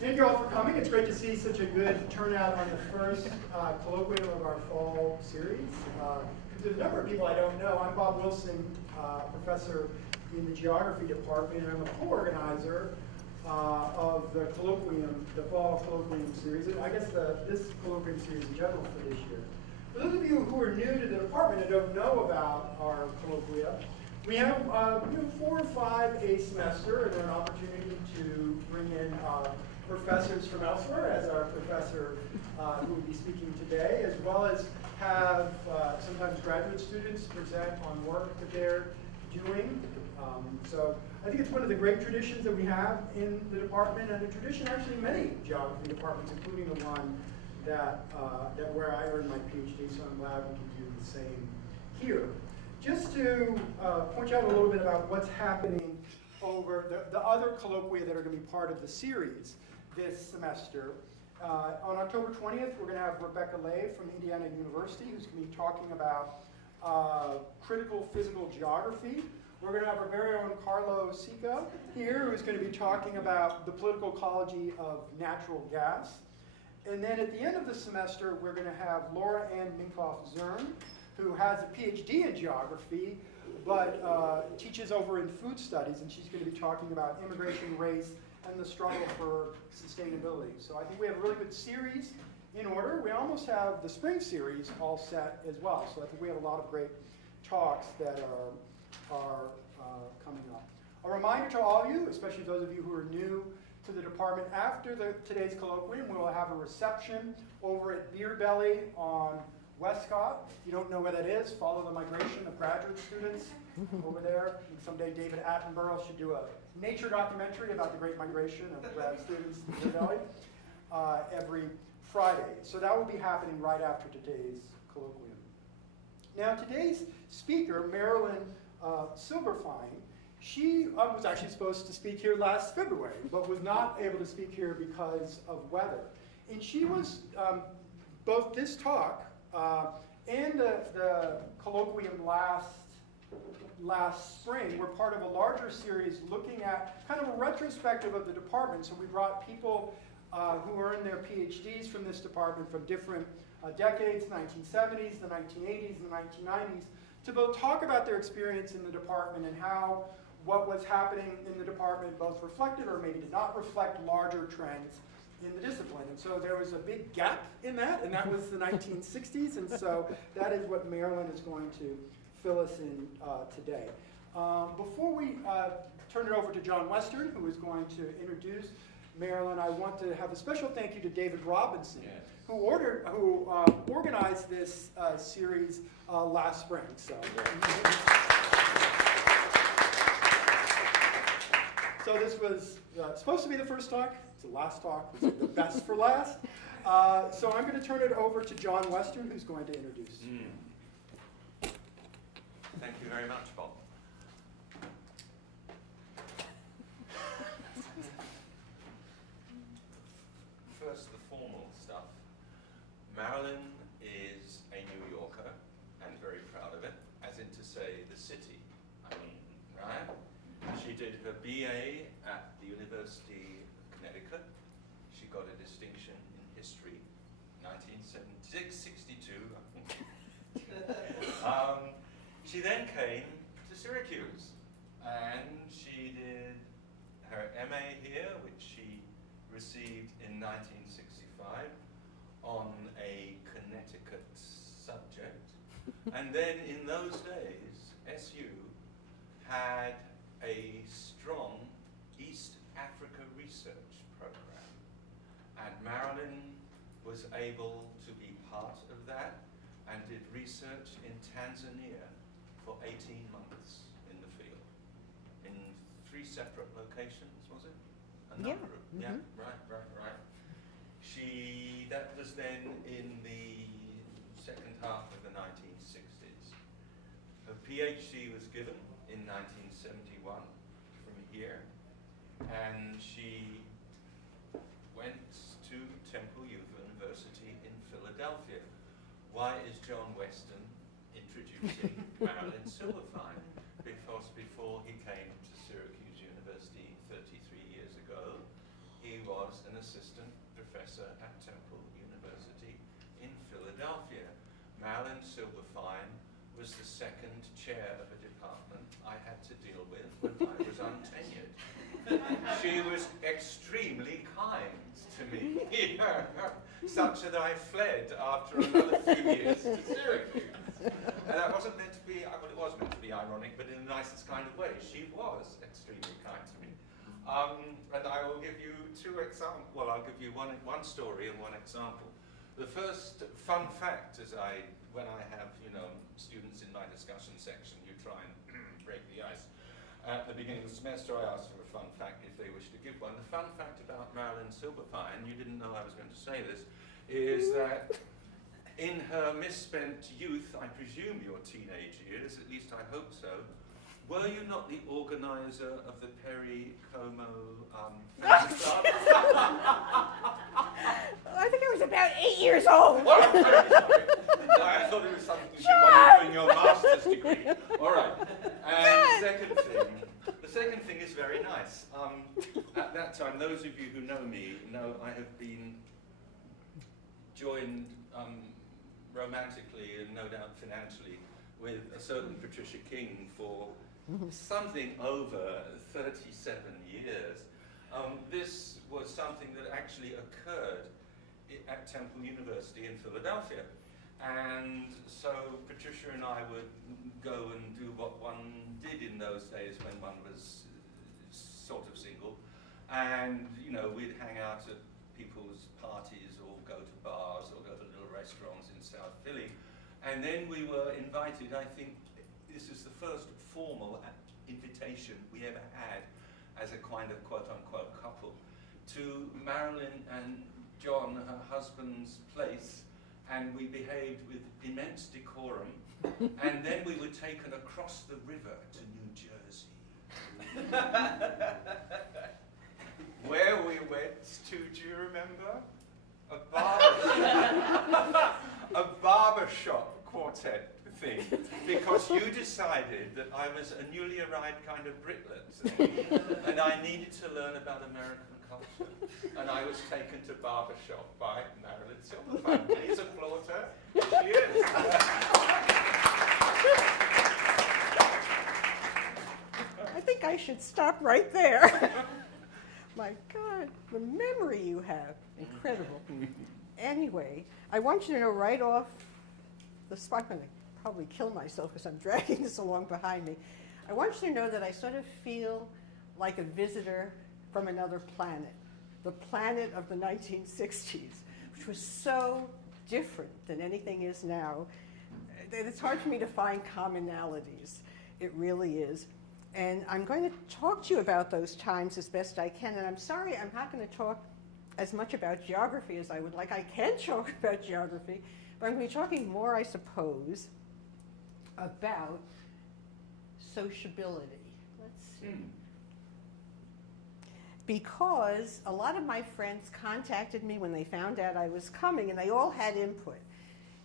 Thank you all for coming. It's great to see such a good turnout on the first colloquium of our fall series. There's a number of people I don't know. I'm Bob Wilson, professor in the Geography Department, and I'm a co-organizer of the colloquium, the fall colloquium series, and I guess this colloquium series in general for this year. For those of you who are new to the department and don't know about our colloquia, we have 4 or 5 a semester, and an opportunity to bring in professors from elsewhere, as our professor who will be speaking today, as well as have sometimes graduate students present on work that they're doing. So I think it's one of the great traditions that we have in the department, and a tradition actually in many geography departments, including the one that where I earned my PhD, so I'm glad we can do the same here. Just to point out a little bit about what's happening over the other colloquia that are going to be part of the series this semester. On October 20th, we're going to have Rebecca Lay from Indiana University, who's going to be talking about critical physical geography. We're going to have our very own Carlo Sica here, who's going to be talking about the political ecology of natural gas. And then at the end of the semester, we're going to have Laura Ann Minkoff-Zern, who has a PhD in geography, but teaches over in food studies, and she's going to be talking about immigration, race, and the struggle for sustainability. So I think we have a really good series in order. We almost have the spring series all set as well. So I think we have a lot of great talks that are coming up. A reminder to all of you, especially those of you who are new to the department, after today's colloquium, we will have a reception over at Beer Belly on Westcott. If you don't know where that is, follow the migration of graduate students over there. And someday David Attenborough should do a nature documentary about the great migration of grad students to Beer Belly every Friday. So that will be happening right after today's colloquium. Now today's speaker, Marilyn Silberfein, she was actually supposed to speak here last February, but was not able to speak here because of weather. And she was, both this talk and the colloquium last spring were part of a larger series looking at kind of a retrospective of the department. So we brought people who earned their PhDs from this department from different decades, 1970s, the 1980s, and the 1990s, to both talk about their experience in the department and how what was happening in the department both reflected or maybe did not reflect larger trends in the discipline. And so there was a big gap in that, and that was the 1960s, and so that is what Marilyn is going to fill us in today. Before we turn it over to John Western, who is going to introduce Marilyn, I want to have a special thank you to David Robinson, yes, who organized this series last spring. So this was supposed to be the first talk. It's the last talk. It's the best for last. So I'm going to turn it over to John Western, who's going to introduce. Thank you very much, Bob. First, the formal stuff. Marilyn is a New Yorker, and very proud of it, as in to say the city, I mean, right? She did her BA at the University of Connecticut. She got a distinction in history, 1962. She then came to Syracuse, and she did her MA here, which she received in 1965 on a Connecticut subject. And then in those days, SU had a strong East Africa research program, and Marilyn was able to be part of that and did research in Tanzania for 18 months in the field, in 3 separate locations, was it? A number of, yeah, right. That was then in the second half of the 1960s. Her PhD was given in 1971 from here, and she went to Temple University in Philadelphia. Why is John Weston introducing Marilyn Silberfein? Because before he came to Syracuse University 33 years ago, he was was an assistant professor at Temple University in Philadelphia. Marilyn Silberfein was the second chair of a department I had to deal with when I was untenured. She was extremely kind to me, such that I fled after another few years to Syracuse. And that wasn't meant to be, well, it was meant to be ironic, but in the nicest kind of way. She was extremely kind to me. And I will give you two examples. Well, I'll give you one story and one example. The first fun fact is when I have, students in my discussion section, you try and break the ice. At the beginning of the semester, I asked for a fun fact if they wish to give one. The fun fact about Marilyn Silberfein, you didn't know I was going to say this, is that in her misspent youth, I presume your teenage years, at least I hope so, were you not the organizer of the Perry Como Fan Club? I think I was about 8 years old. Oh, I'm very sorry. I thought it was something you were doing your master's degree. All right. And the second thing is very nice. At that time, those of you who know me know I have been joined romantically and no doubt financially with a certain Patricia King for something over 37 years. This was something that actually occurred at Temple University in Philadelphia. And so Patricia and I would go and do what one did in those days when one was sort of single. And, we'd hang out at people's parties or go to bars or go to little restaurants in South Philly. And then we were invited, I think this is the first formal invitation we ever had as a kind of quote-unquote couple, to Marilyn and John, her husband's place, and we behaved with immense decorum, and then we were taken across the river to New Jersey. Where we went to, do you remember? A barbershop quartet thing, because you decided that I was a newly arrived kind of Britlet, and I needed to learn about American culture, and I was taken to barbershop by Marilyn Silberfein. Please applaud her. Here she is. I think I should stop right there. My God, the memory you have. Incredible. Anyway, I want you to know right off the spot, I'm going to probably kill myself because I'm dragging this along behind me. I want you to know that I sort of feel like a visitor from another planet, the planet of the 1960s, which was so different than anything is now. It's hard for me to find commonalities. It really is. And I'm going to talk to you about those times as best I can. And I'm sorry I'm not going to talk as much about geography as I would like. I can talk about geography, but I'm going to be talking more, I suppose, about sociability. Let's see. Because a lot of my friends contacted me when they found out I was coming, and they all had input.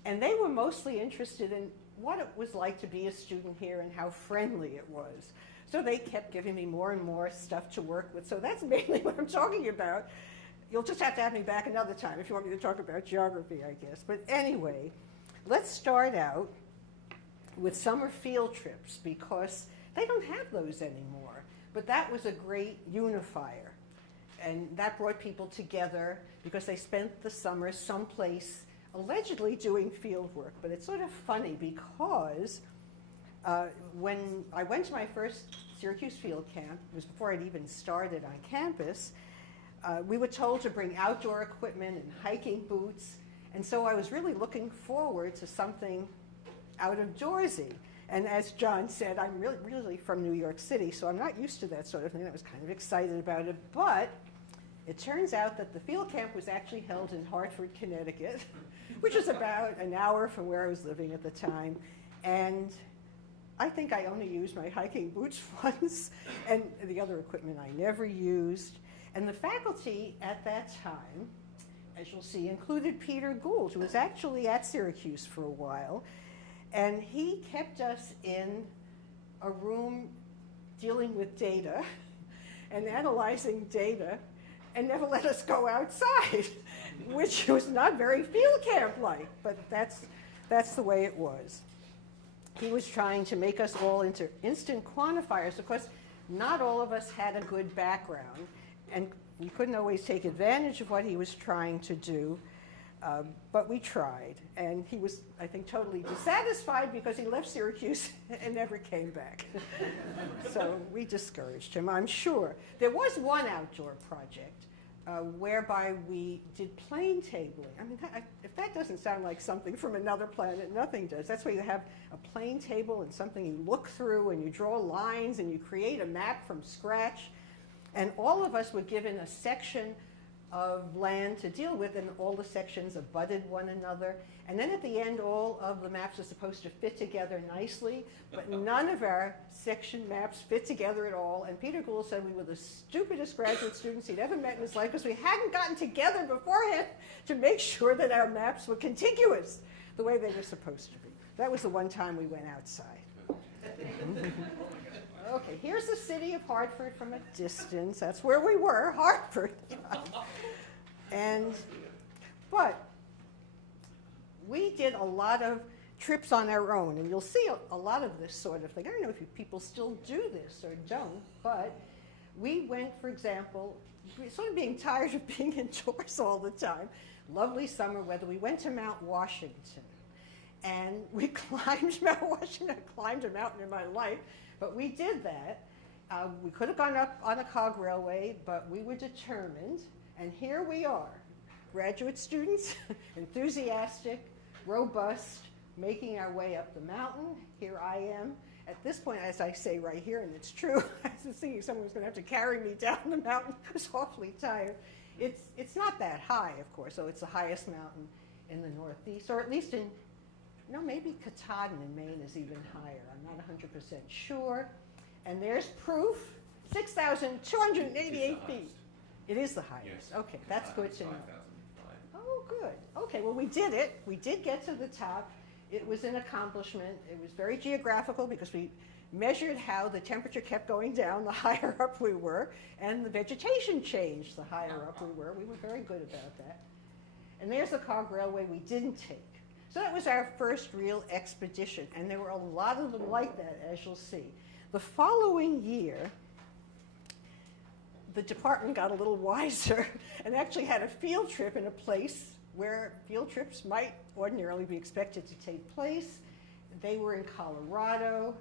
And they were mostly interested in what it was like to be a student here and how friendly it was. So they kept giving me more and more stuff to work with. So that's mainly what I'm talking about. You'll just have to have me back another time if you want me to talk about geography, I guess. But anyway, let's start out with summer field trips, because they don't have those anymore. But that was a great unifier. And that brought people together because they spent the summer someplace allegedly doing field work. But it's sort of funny because when I went to my first Syracuse field camp, it was before I'd even started on campus, we were told to bring outdoor equipment and hiking boots. And so I was really looking forward to something out of Doorsy. And as John said, I'm really from New York City, so I'm not used to that sort of thing. I was kind of excited about it. But it turns out that the field camp was actually held in Hartford, Connecticut, which is about an hour from where I was living at the time. And I think I only used my hiking boots once, and the other equipment I never used. And the faculty at that time, as you'll see, included Peter Gould, who was actually at Syracuse for a while. And he kept us in a room dealing with data and analyzing data and never let us go outside, which was not very field camp-like, but that's the way it was. He was trying to make us all into instant quantifiers. Of course, not all of us had a good background, and we couldn't always take advantage of what he was trying to do, but we tried. And he was, I think, totally dissatisfied because he left Syracuse and never came back. So we discouraged him, I'm sure. There was one outdoor project whereby we did plane tabling. I mean, if that doesn't sound like something from another planet, nothing does. That's where you have a plane table and something you look through and you draw lines and you create a map from scratch. And all of us were given a section of land to deal with, and all the sections abutted one another. And then at the end, all of the maps are supposed to fit together nicely, but none of our section maps fit together at all. And Peter Gould said we were the stupidest graduate students he'd ever met in his life because we hadn't gotten together beforehand to make sure that our maps were contiguous the way they were supposed to be. That was the one time we went outside. Okay, here's the city of Hartford from a distance. That's where we were, Hartford. But we did a lot of trips on our own, and you'll see a lot of this sort of thing. I don't know if you people still do this or don't, but we went, for example, sort of being tired of being indoors all the time, lovely summer weather, we went to Mount Washington. And we climbed Mount Washington. I climbed a mountain in my life, but we did that. We could have gone up on a cog railway, but we were determined, and here we are, graduate students, enthusiastic, robust, making our way up the mountain. Here I am. At this point, as I say right here, and it's true, I was thinking someone was going to have to carry me down the mountain. I was awfully tired. It's not that high, of course, so it's the highest mountain in the Northeast, or at least in, no, maybe Katahdin in Maine is even higher. I'm not 100% sure. And there's proof, 6,288 feet. It is the highest. Yes. Okay, that's good to know. 5,005. Oh, good. Okay, well, we did it. We did get to the top. It was an accomplishment. It was very geographical because we measured how the temperature kept going down the higher up we were, and the vegetation changed the higher up we were. We were very good about that. And there's the cog railway we didn't take. So that was our first real expedition, and there were a lot of them like that, as you'll see. The following year, the department got a little wiser and actually had a field trip in a place where field trips might ordinarily be expected to take place. They were in Colorado,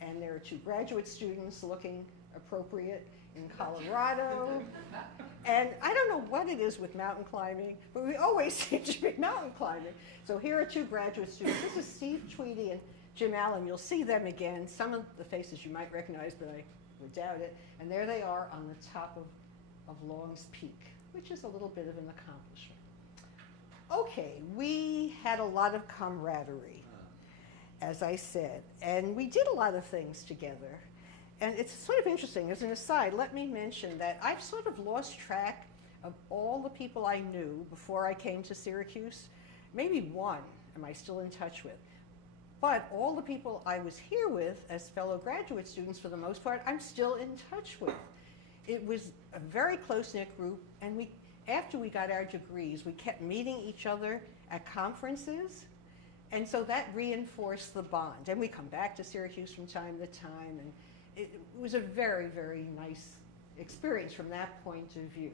and there are two graduate students looking appropriate in Colorado. And I don't know what it is with mountain climbing, but we always seem to be mountain climbing. So here are two graduate students. This is Steve Tweedy and Jim Allen. You'll see them again. Some of the faces you might recognize, but I would doubt it. And there they are on the top of Long's Peak, which is a little bit of an accomplishment. Okay, we had a lot of camaraderie, as I said, and we did a lot of things together. And it's sort of interesting, as an aside, let me mention that I've sort of lost track of all the people I knew before I came to Syracuse. Maybe one am I still in touch with. But all the people I was here with as fellow graduate students, for the most part, I'm still in touch with. It was a very close-knit group, and after we got our degrees, we kept meeting each other at conferences, and so that reinforced the bond. And we come back to Syracuse from time to time, and it was a very, very nice experience from that point of view.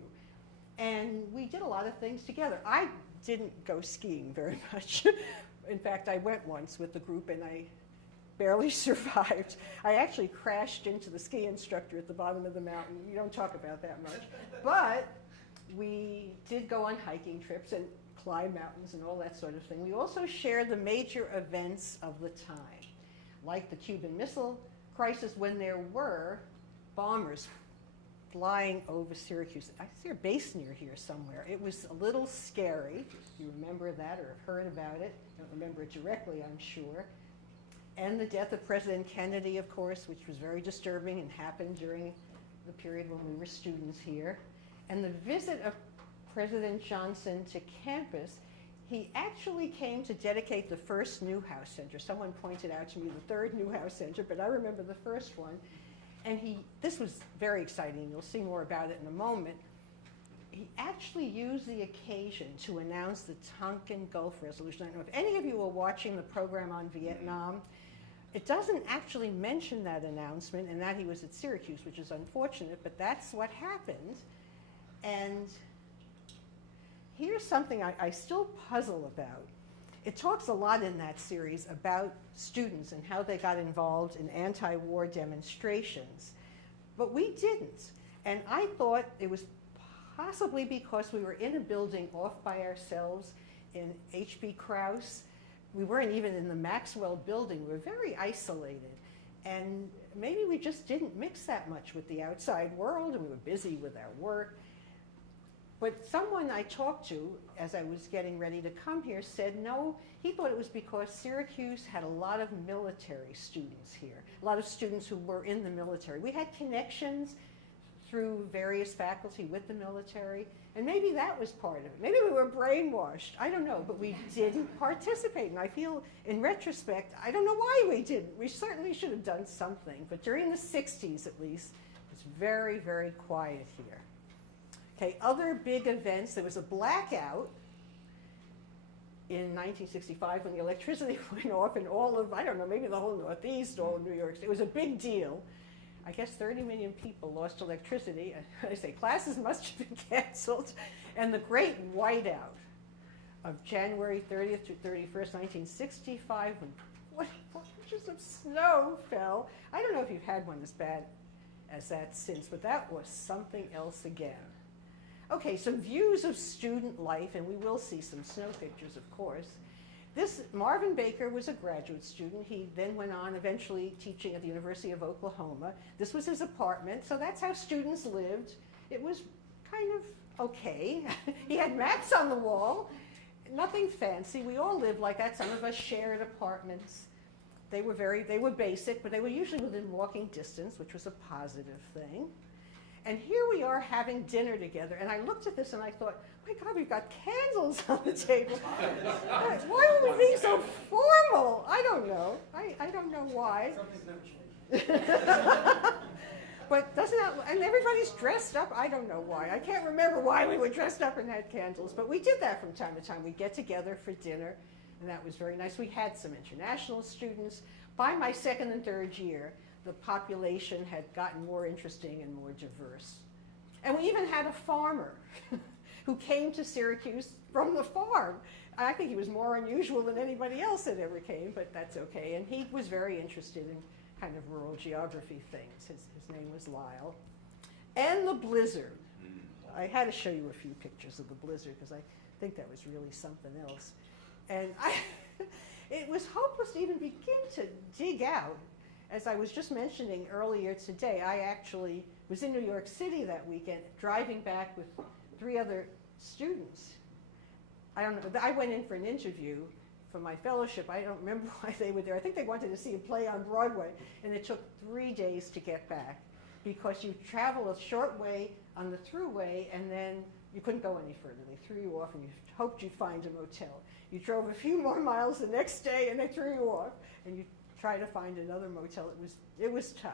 And we did a lot of things together. I didn't go skiing very much. In fact, I went once with the group and I barely survived. I actually crashed into the ski instructor at the bottom of the mountain. You don't talk about that much. But we did go on hiking trips and climb mountains and all that sort of thing. We also shared the major events of the time, like the Cuban Missile Crisis, when there were bombers flying over Syracuse. I see a base near here somewhere. It was a little scary. You remember that or have heard about it. Don't remember it directly, I'm sure. And the death of President Kennedy, of course, which was very disturbing and happened during the period when we were students here. And the visit of President Johnson to campus, he actually came to dedicate the first Newhouse Center. Someone pointed out to me the third Newhouse Center, but I remember the first one. And this was very exciting. You'll see more about it in a moment. he actually used the occasion to announce the Tonkin Gulf Resolution. I don't know if any of you were watching the program on Vietnam. It doesn't actually mention that announcement and that he was at Syracuse, which is unfortunate, but that's what happened. And here's something I still puzzle about. It talks a lot in that series about students and how they got involved in anti-war demonstrations, but we didn't. And I thought it was possibly because we were in a building off by ourselves in H.B. Krause. We weren't even in the Maxwell building. We were very isolated. And maybe we just didn't mix that much with the outside world, and we were busy with our work. But someone I talked to as I was getting ready to come here said no, he thought it was because Syracuse had a lot of military students here, a lot of students who were in the military. We had connections through various faculty with the military, and maybe that was part of it. Maybe we were brainwashed, I don't know, but we didn't participate. And I feel, in retrospect, I don't know why we didn't. We certainly should have done something, but during the 60s at least, it was very, very quiet here. Okay, other big events, there was a blackout in 1965 when the electricity went off in all of, I don't know, maybe the whole Northeast, all of New York. It was a big deal. I guess 30 million people lost electricity. I say classes must have been canceled. And the great whiteout of January 30th to 31st, 1965, when inches of snow fell. I don't know if you've had one as bad as that since, but that was something else again. Okay, some views of student life, and we will see some snow pictures, of course. This Marvin Baker was a graduate student. He then went on eventually teaching at the University of Oklahoma. This was his apartment, so that's how students lived. It was kind of okay. He had maps on the wall, nothing fancy. We all lived like that. Some of us shared apartments. They were basic, but they were usually within walking distance, which was a positive thing. And here we are having dinner together, and I looked at this and I thought, my God, we've got candles on the table. Why are we being so formal? I don't know. I don't know why. Something's never changed. But doesn't that, and everybody's dressed up. I don't know why. I can't remember why we were dressed up and had candles, but we did that from time to time. We'd get together for dinner, and that was very nice. We had some international students. By my second and third year, the population had gotten more interesting and more diverse. And we even had a farmer who came to Syracuse from the farm. I think he was more unusual than anybody else that ever came, but that's okay. And he was very interested in kind of rural geography things. His name was Lyle. And the blizzard. I had to show you a few pictures of the blizzard because I think that was really something else. And it was hopeless to even begin to dig out. As I was just mentioning earlier today, I actually was in New York City that weekend, driving back with 3 other students. I don't know, I went in for an interview for my fellowship. I don't remember why they were there. I think they wanted to see a play on Broadway, and it took 3 days to get back because you travel a short way on the thruway, and then you couldn't go any further. They threw you off, and you hoped you'd find a motel. You drove a few more miles the next day, and they threw you off, and you try to find another motel. It was tough,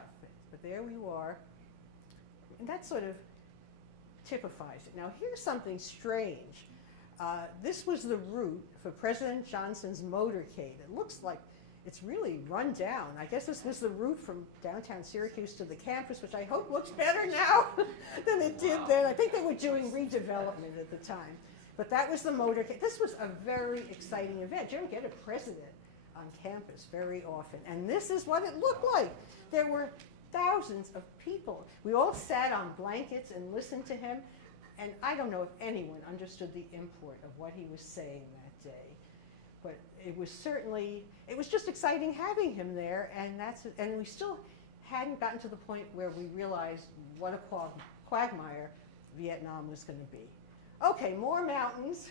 but there we are. And that sort of typifies it. Now here's something strange. This was the route for President Johnson's motorcade. It looks like it's really run down. I guess this was the route from downtown Syracuse to the campus, which I hope looks better now than it did then. I think they were doing redevelopment at the time. But that was the motorcade. This was a very exciting event. You don't get a president on campus very often. And this is what it looked like. There were thousands of people. We all sat on blankets and listened to him. And I don't know if anyone understood the import of what he was saying that day. But it was certainly, it was just exciting having him there. And we still hadn't gotten to the point where we realized what a quagmire Vietnam was going to be. Okay, more mountains.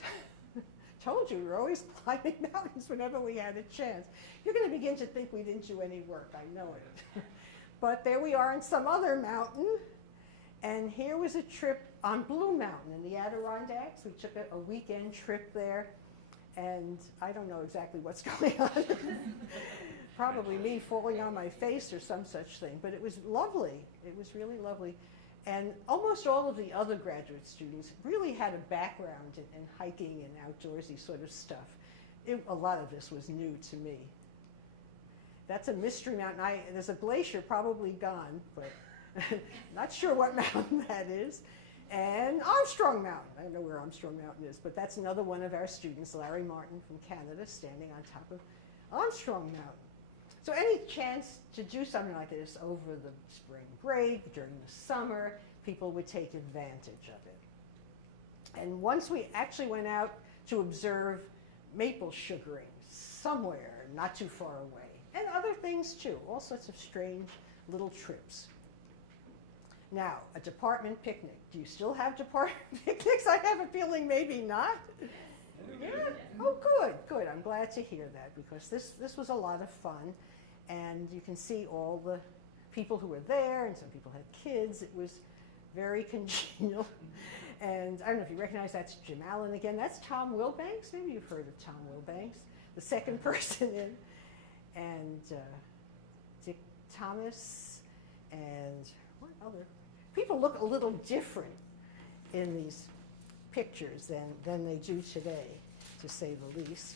Told you, we were always climbing mountains whenever we had a chance. You're going to begin to think we didn't do any work, I know it. But there we are in some other mountain. And here was a trip on Blue Mountain in the Adirondacks. We took a weekend trip there. And I don't know exactly what's going on. Probably me falling on my face or some such thing. But it was lovely. It was really lovely. And almost all of the other graduate students really had a background in hiking and outdoorsy sort of stuff. A lot of this was new to me. That's a mystery mountain. There's a glacier probably gone, but not sure what mountain that is. And Armstrong Mountain. I don't know where Armstrong Mountain is, but that's another one of our students, Larry Martin from Canada, standing on top of Armstrong Mountain. So any chance to do something like this over the spring break, during the summer, people would take advantage of it. And once we actually went out to observe maple sugaring somewhere not too far away, and other things too, all sorts of strange little trips. Now, a department picnic. Do you still have department picnics? I have a feeling maybe not. Yeah? Oh, good, good. I'm glad to hear that, because this was a lot of fun. And you can see all the people who were there, and some people had kids. It was very congenial. And I don't know if you recognize, that's Jim Allen again. That's Tom Wilbanks. Maybe you've heard of Tom Wilbanks, the second person in. And Dick Thomas, and what other? People look a little different in these pictures than they do today, to say the least.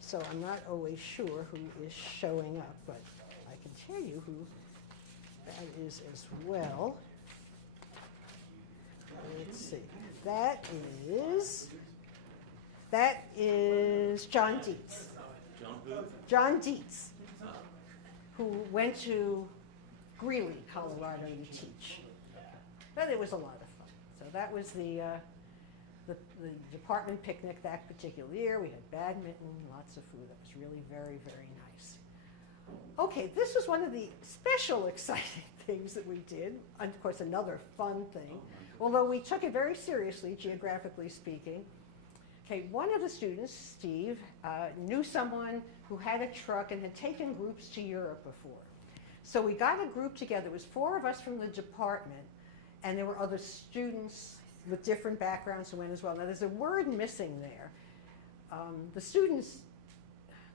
So I'm not always sure who is showing up, but I can tell you who that is as well. Let's see. That is John Dietz. John who? John Dietz, who went to Greeley, Colorado to teach. But it was a lot of fun. So that was the department picnic that particular year. We had badminton, lots of food. That was really very, very nice. Okay, this was one of the special exciting things that we did. And of course, another fun thing, although we took it very seriously, geographically speaking. Okay, one of the students, Steve, knew someone who had a truck and had taken groups to Europe before. So we got a group together. It was 4 of us from the department, and there were other students with different backgrounds who went as well. Now, there's a word missing there. The students,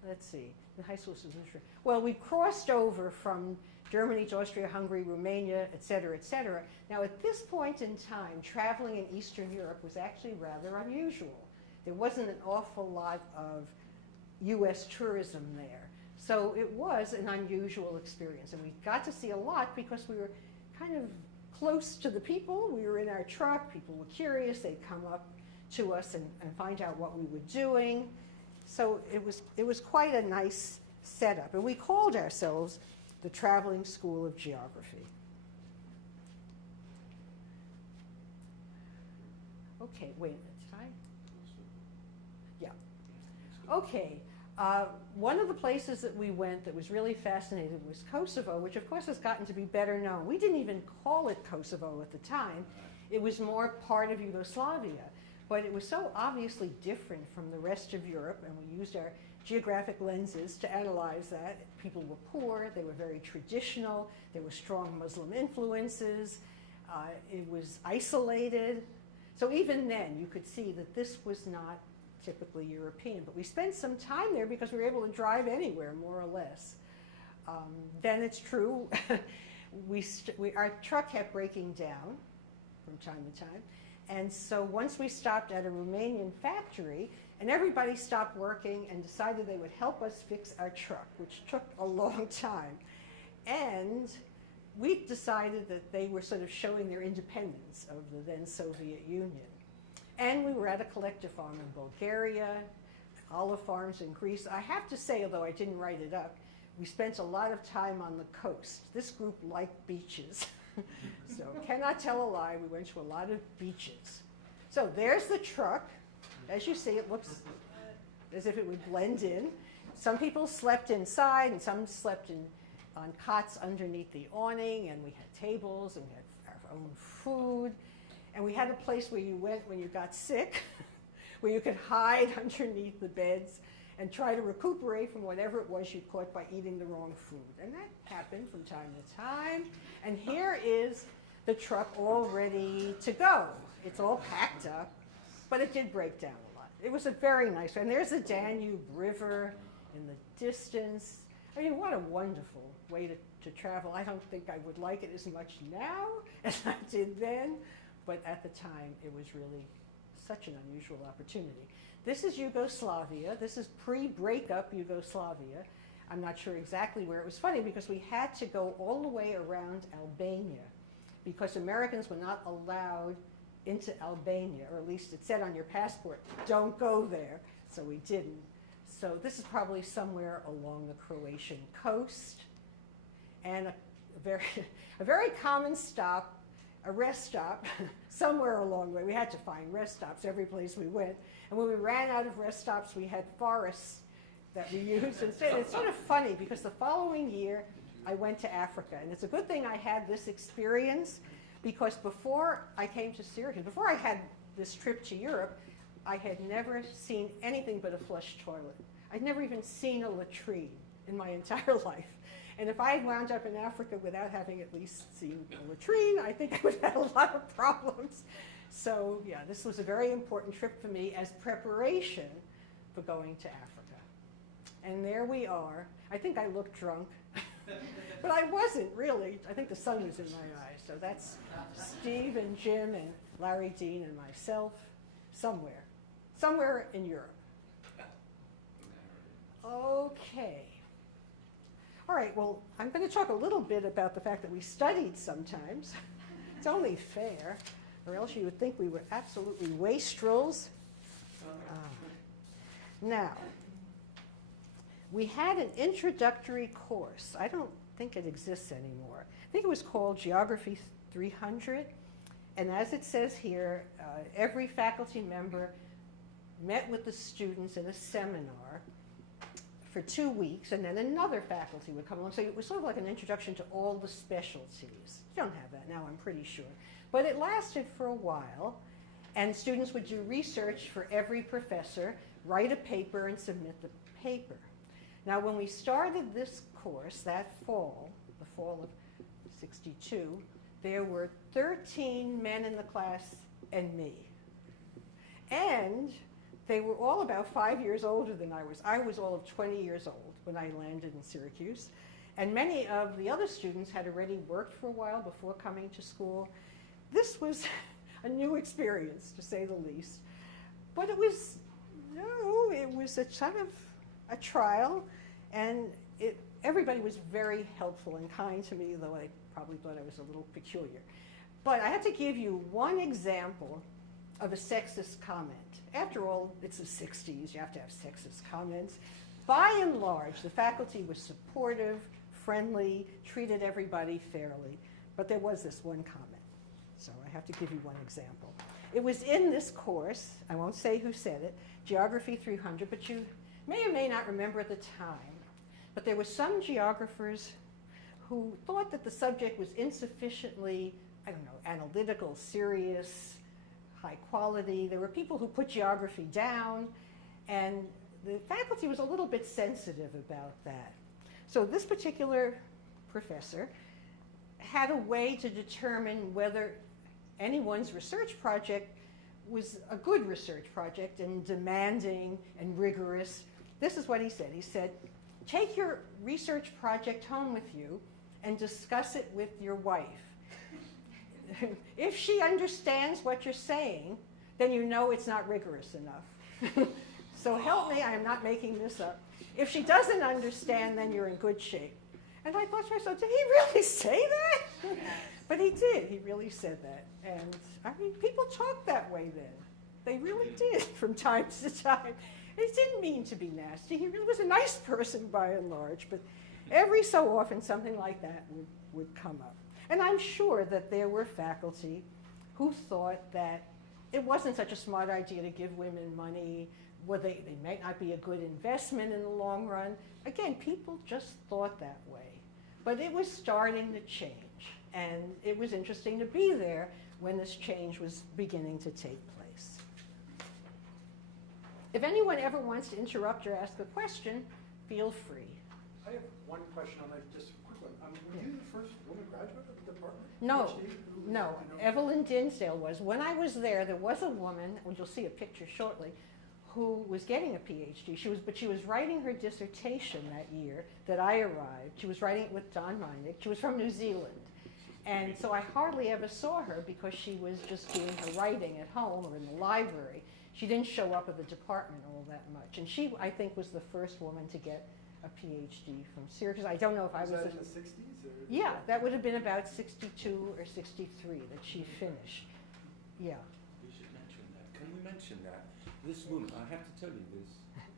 let's see, the high school students, well, we crossed over from Germany to Austria, Hungary, Romania, et cetera, et cetera. Now, at this point in time, traveling in Eastern Europe was actually rather unusual. There wasn't an awful lot of US tourism there. So it was an unusual experience, and we got to see a lot because we were kind of close to the people. We were in our truck. People were curious. They'd come up to us and find out what we were doing. So it was quite a nice setup, and we called ourselves the Traveling School of Geography. Okay, wait a minute. Did I? Yeah. Okay. One of the places that we went that was really fascinating was Kosovo, which of course has gotten to be better known. We didn't even call it Kosovo at the time. It was more part of Yugoslavia, but it was so obviously different from the rest of Europe, and we used our geographic lenses to analyze that. People were poor, they were very traditional, there were strong Muslim influences, it was isolated. So even then you could see that this was not typically European, but we spent some time there because we were able to drive anywhere, more or less. Then it's true, our truck kept breaking down from time to time, and so once we stopped at a Romanian factory, and everybody stopped working and decided they would help us fix our truck, which took a long time. And we decided that they were sort of showing their independence of the then Soviet Union. And we were at a collective farm in Bulgaria, olive farms in Greece. I have to say, although I didn't write it up, we spent a lot of time on the coast. This group liked beaches. So cannot tell a lie, we went to a lot of beaches. So there's the truck. As you see, it looks as if it would blend in. Some people slept inside, and some slept on cots underneath the awning, and we had tables, and we had our own food. And we had a place where you went when you got sick, where you could hide underneath the beds and try to recuperate from whatever it was you caught by eating the wrong food. And that happened from time to time. And here is the truck all ready to go. It's all packed up, but it did break down a lot. It was a very nice one. And there's the Danube River in the distance. I mean, what a wonderful way to to travel. I don't think I would like it as much now as I did then, but at the time it was really such an unusual opportunity. This is Yugoslavia. This is pre-breakup Yugoslavia. I'm not sure exactly where. It was funny because we had to go all the way around Albania because Americans were not allowed into Albania, or at least it said on your passport, don't go there, so we didn't. So this is probably somewhere along the Croatian coast, and a very common stop, a rest stop, somewhere along the way. We had to find rest stops every place we went, and when we ran out of rest stops, we had forests that we used instead. It's sort of funny because the following year, I went to Africa, and it's a good thing I had this experience because before I came to Syracuse, before I had this trip to Europe, I had never seen anything but a flush toilet. I'd never even seen a latrine in my entire life. And if I had wound up in Africa without having at least seen a latrine, I think I would have had a lot of problems. So yeah, this was a very important trip for me as preparation for going to Africa. And there we are. I think I looked drunk, but I wasn't really. I think the sun was in my eyes. So that's Steve and Jim and Larry Dean and myself somewhere in Europe. Okay. All right, well, I'm going to talk a little bit about the fact that we studied sometimes. It's only fair, or else you would think we were absolutely wastrels. Now, we had an introductory course. I don't think it exists anymore. I think it was called Geography 300. And as it says here, every faculty member met with the students in a seminar for 2 weeks, and then another faculty would come along. So it was sort of like an introduction to all the specialties. You don't have that now, I'm pretty sure. But it lasted for a while, and students would do research for every professor, write a paper, and submit the paper. Now, when we started this course that fall, the fall of '62, there were 13 men in the class and me. And they were all about 5 years older than I was. I was all of 20 years old when I landed in Syracuse. And many of the other students had already worked for a while before coming to school. This was a new experience, to say the least. But it was a kind of a trial, and everybody was very helpful and kind to me, though I probably thought I was a little peculiar. But I had to give you one example of a sexist comment. After all, it's the 60s, you have to have sexist comments. By and large, the faculty was supportive, friendly, treated everybody fairly, but there was this one comment. So I have to give you one example. It was in this course, I won't say who said it, Geography 300, but you may or may not remember at the time, but there were some geographers who thought that the subject was insufficiently, analytical, serious, high quality. There were people who put geography down, and the faculty was a little bit sensitive about that. So this particular professor had a way to determine whether anyone's research project was a good research project and demanding and rigorous. This is what he said. He said, take your research project home with you and discuss it with your wife. If she understands what you're saying, then you know it's not rigorous enough. So help me, I am not making this up. If she doesn't understand, then you're in good shape. And I thought to myself, did he really say that? But he did, he really said that. And I mean, people talked that way then. They really did from time to time. He didn't mean to be nasty. He really was a nice person by and large, but every so often something like that would come up. And I'm sure that there were faculty who thought that it wasn't such a smart idea to give women money, they might not be a good investment in the long run. Again, people just thought that way. But it was starting to change, and it was interesting to be there when this change was beginning to take place. If anyone ever wants to interrupt or ask a question, feel free. I have one question on that, just a quick one. Were you the first woman graduate of the department? No. Evelyn Dinsdale was. When I was there was a woman, and you'll see a picture shortly, who was getting a PhD. But she was writing her dissertation that year that I arrived. She was writing it with Don Meinig. She was from New Zealand. And so I hardly ever saw her because she was just doing her writing at home or in the library. She didn't show up at the department all that much. And she, I think, was the first woman to get a PhD from Syracuse. I don't know if I was... that in the 60s? Or yeah, that would have been about 62 or 63 that she finished. Yeah. We should mention that. Can we mention that? This woman, I have to tell you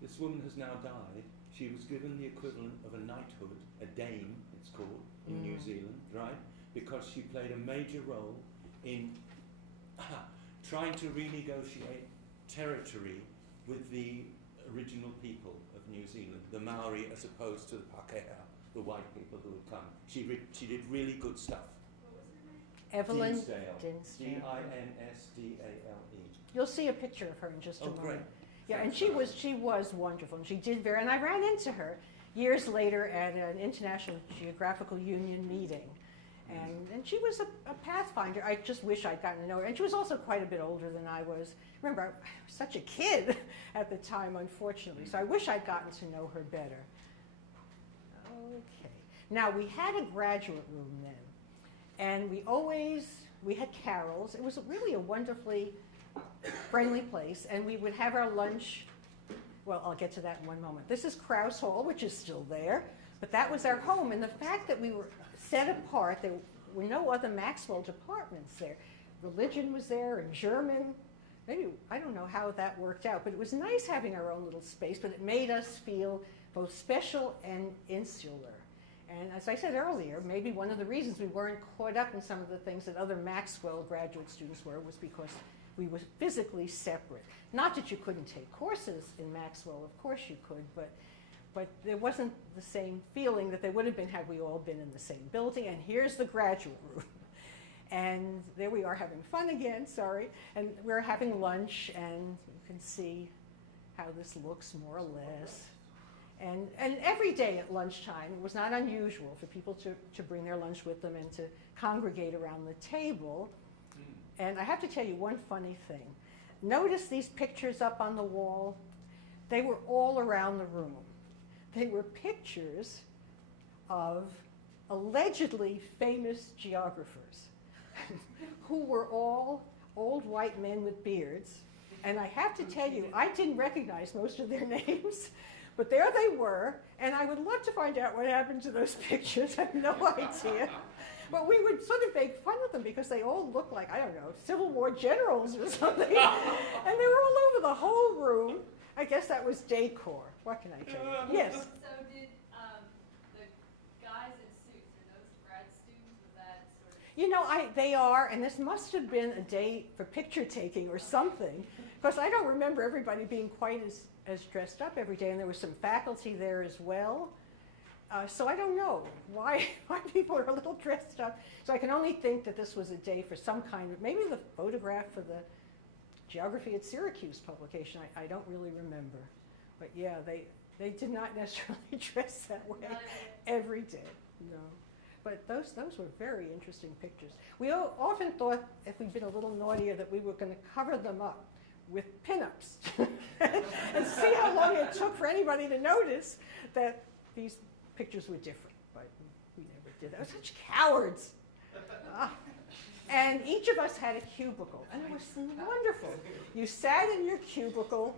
this woman has now died. She was given the equivalent of a knighthood, a dame, it's called, in New Zealand, right? Because she played a major role in trying to renegotiate territory with the original people of New Zealand, the Maori as opposed to the Pākehā, the white people who had come. She did really good stuff. Evelyn Dinsdale. Dinsdale. Dinsdale. You'll see a picture of her in just a moment. Great. Yeah, and she was wonderful, and she did and I ran into her years later at an International Geographical Union meeting. And she was a pathfinder. I just wish I'd gotten to know her. And she was also quite a bit older than I was. Remember, I was such a kid at the time, unfortunately. So I wish I'd gotten to know her better. Okay. Now, we had a graduate room then. And we had carols. It was really a wonderfully friendly place. And we would have our lunch. Well, I'll get to that in one moment. This is Krause Hall, which is still there. But that was our home. And the fact that we were set apart, there were no other Maxwell departments there. Religion was there, and German. Maybe, I don't know how that worked out, but it was nice having our own little space, but it made us feel both special and insular. And as I said earlier, maybe one of the reasons we weren't caught up in some of the things that other Maxwell graduate students were was because we were physically separate. Not that you couldn't take courses in Maxwell, of course you could, but there wasn't the same feeling that there would have been had we all been in the same building. And here's the graduate room. And there we are having fun again, sorry. And we're having lunch, and you can see how this looks more or less. And every day at lunchtime, it was not unusual for people to bring their lunch with them and to congregate around the table. And I have to tell you one funny thing. Notice these pictures up on the wall? They were all around the room. They were pictures of allegedly famous geographers who were all old white men with beards. And I have to tell you, I didn't recognize most of their names, but there they were. And I would love to find out what happened to those pictures. I have no idea. But we would sort of make fun of them because they all looked like, I don't know, Civil War generals or something. And they were all over the whole room. I guess that was decor. What can I tell you? Yes? So did the guys in suits, are those grad students? Was that sort of... You know, they are, and this must have been a day for picture taking or something, because I don't remember everybody being quite as dressed up every day, and there was some faculty there as well. So I don't know why people are a little dressed up. So I can only think that this was a day for some kind of, maybe the photograph for the Geography at Syracuse publication. I don't really remember. But yeah, they did not necessarily dress that way every day, no. But those were very interesting pictures. We often thought, if we'd been a little naughtier, that we were going to cover them up with pinups and see how long it took for anybody to notice that these pictures were different. But we never did that. We're such cowards. And each of us had a cubicle, and it was wonderful. You sat in your cubicle.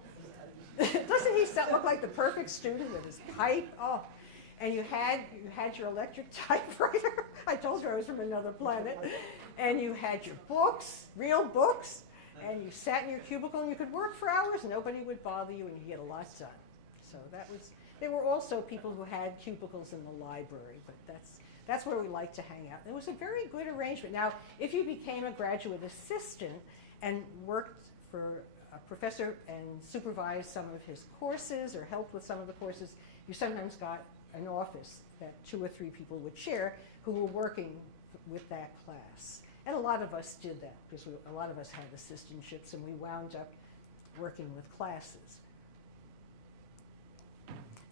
Doesn't he look like the perfect student with his pipe? Oh, and you had your electric typewriter. I told you I was from another planet. And you had your books, real books, and you sat in your cubicle and you could work for hours. Nobody would bother you, and you get a lot done. So that was. There were also people who had cubicles in the library, but that's where we like to hang out. It was a very good arrangement. Now, if you became a graduate assistant and worked for a professor and supervised some of his courses or helped with some of the courses, you sometimes got an office that 2 or 3 people would share who were working with that class. And a lot of us did that because a lot of us had assistantships, and we wound up working with classes.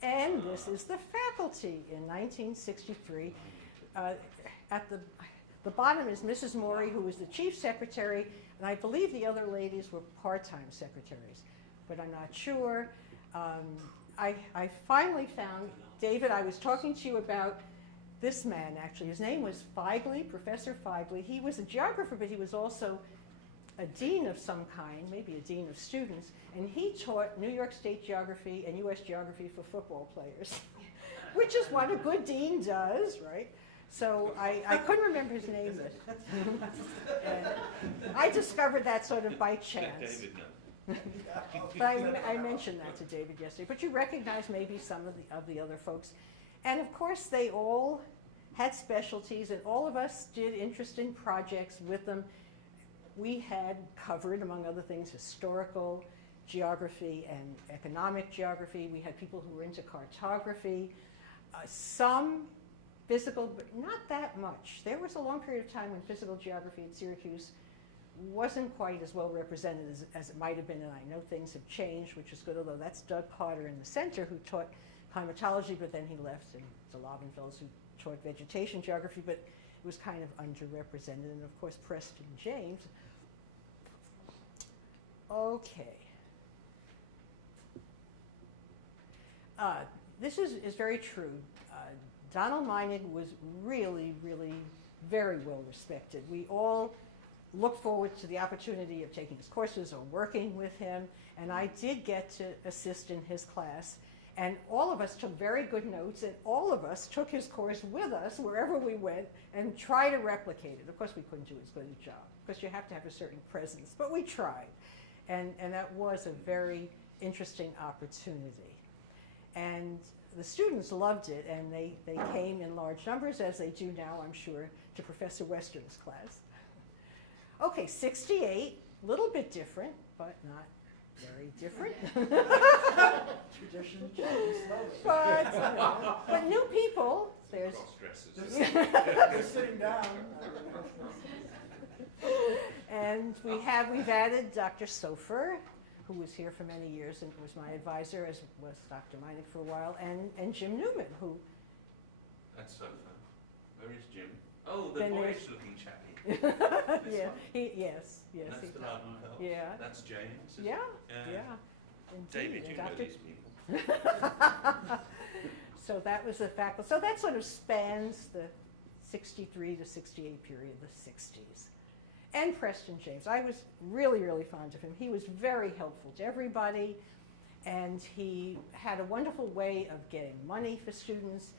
And this is the faculty in 1963. At the bottom is Mrs. Morey, who was the chief secretary, and I believe the other ladies were part-time secretaries. but I'm not sure. I finally found, David, I was talking to you about this man, actually. His name was Feigley, Professor Feigley. He was a geographer, but he was also a dean of some kind, maybe a dean of students, and he taught New York State geography and U.S. geography for football players, which is what a good dean does, right? So I couldn't remember his name. And I discovered that sort of by chance. David, no. But I mentioned that to David yesterday. But you recognize maybe some of the other folks. And of course, they all had specialties, and all of us did interesting projects with them. We had covered, among other things, historical geography and economic geography. We had people who were into cartography, some physical, but not that much. There was a long period of time when physical geography at Syracuse wasn't quite as well represented as it might have been, and I know things have changed, which is good, although that's Doug Carter in the center who taught climatology, but then he left, and it's a Lobenfels who taught vegetation geography, but it was kind of underrepresented, and of course Preston James. Okay. This is very true. Donald Meinig was really, really very well respected. We all look forward to the opportunity of taking his courses or working with him, and I did get to assist in his class. And all of us took very good notes, and all of us took his course with us wherever we went and tried to replicate it. Of course, we couldn't do as good a job, because you have to have a certain presence, but we tried. And that was a very interesting opportunity. And the students loved it, and they came in large numbers, as they do now, I'm sure, to Professor Western's class. Okay, 68, a little bit different, but not very different. Tradition changes slowly. But new people, there's... They're sitting down. And we've added Dr. Sofer, who was here for many years and was my advisor, as was Dr. Meinig for a while, and Jim Newman, who... That's so fun. Where is Jim? Oh, the Then boyish-looking chappie. yeah, yes. That's he- the Lobenfels. Yeah. That's James. isn't Yeah, it? yeah. David, Indeed. you And know Dr. these people. So that was the faculty. So that sort of spans the 63 to 68 period, the 60s. And Preston James. I was really, really fond of him. He was very helpful to everybody, and he had a wonderful way of getting money for students,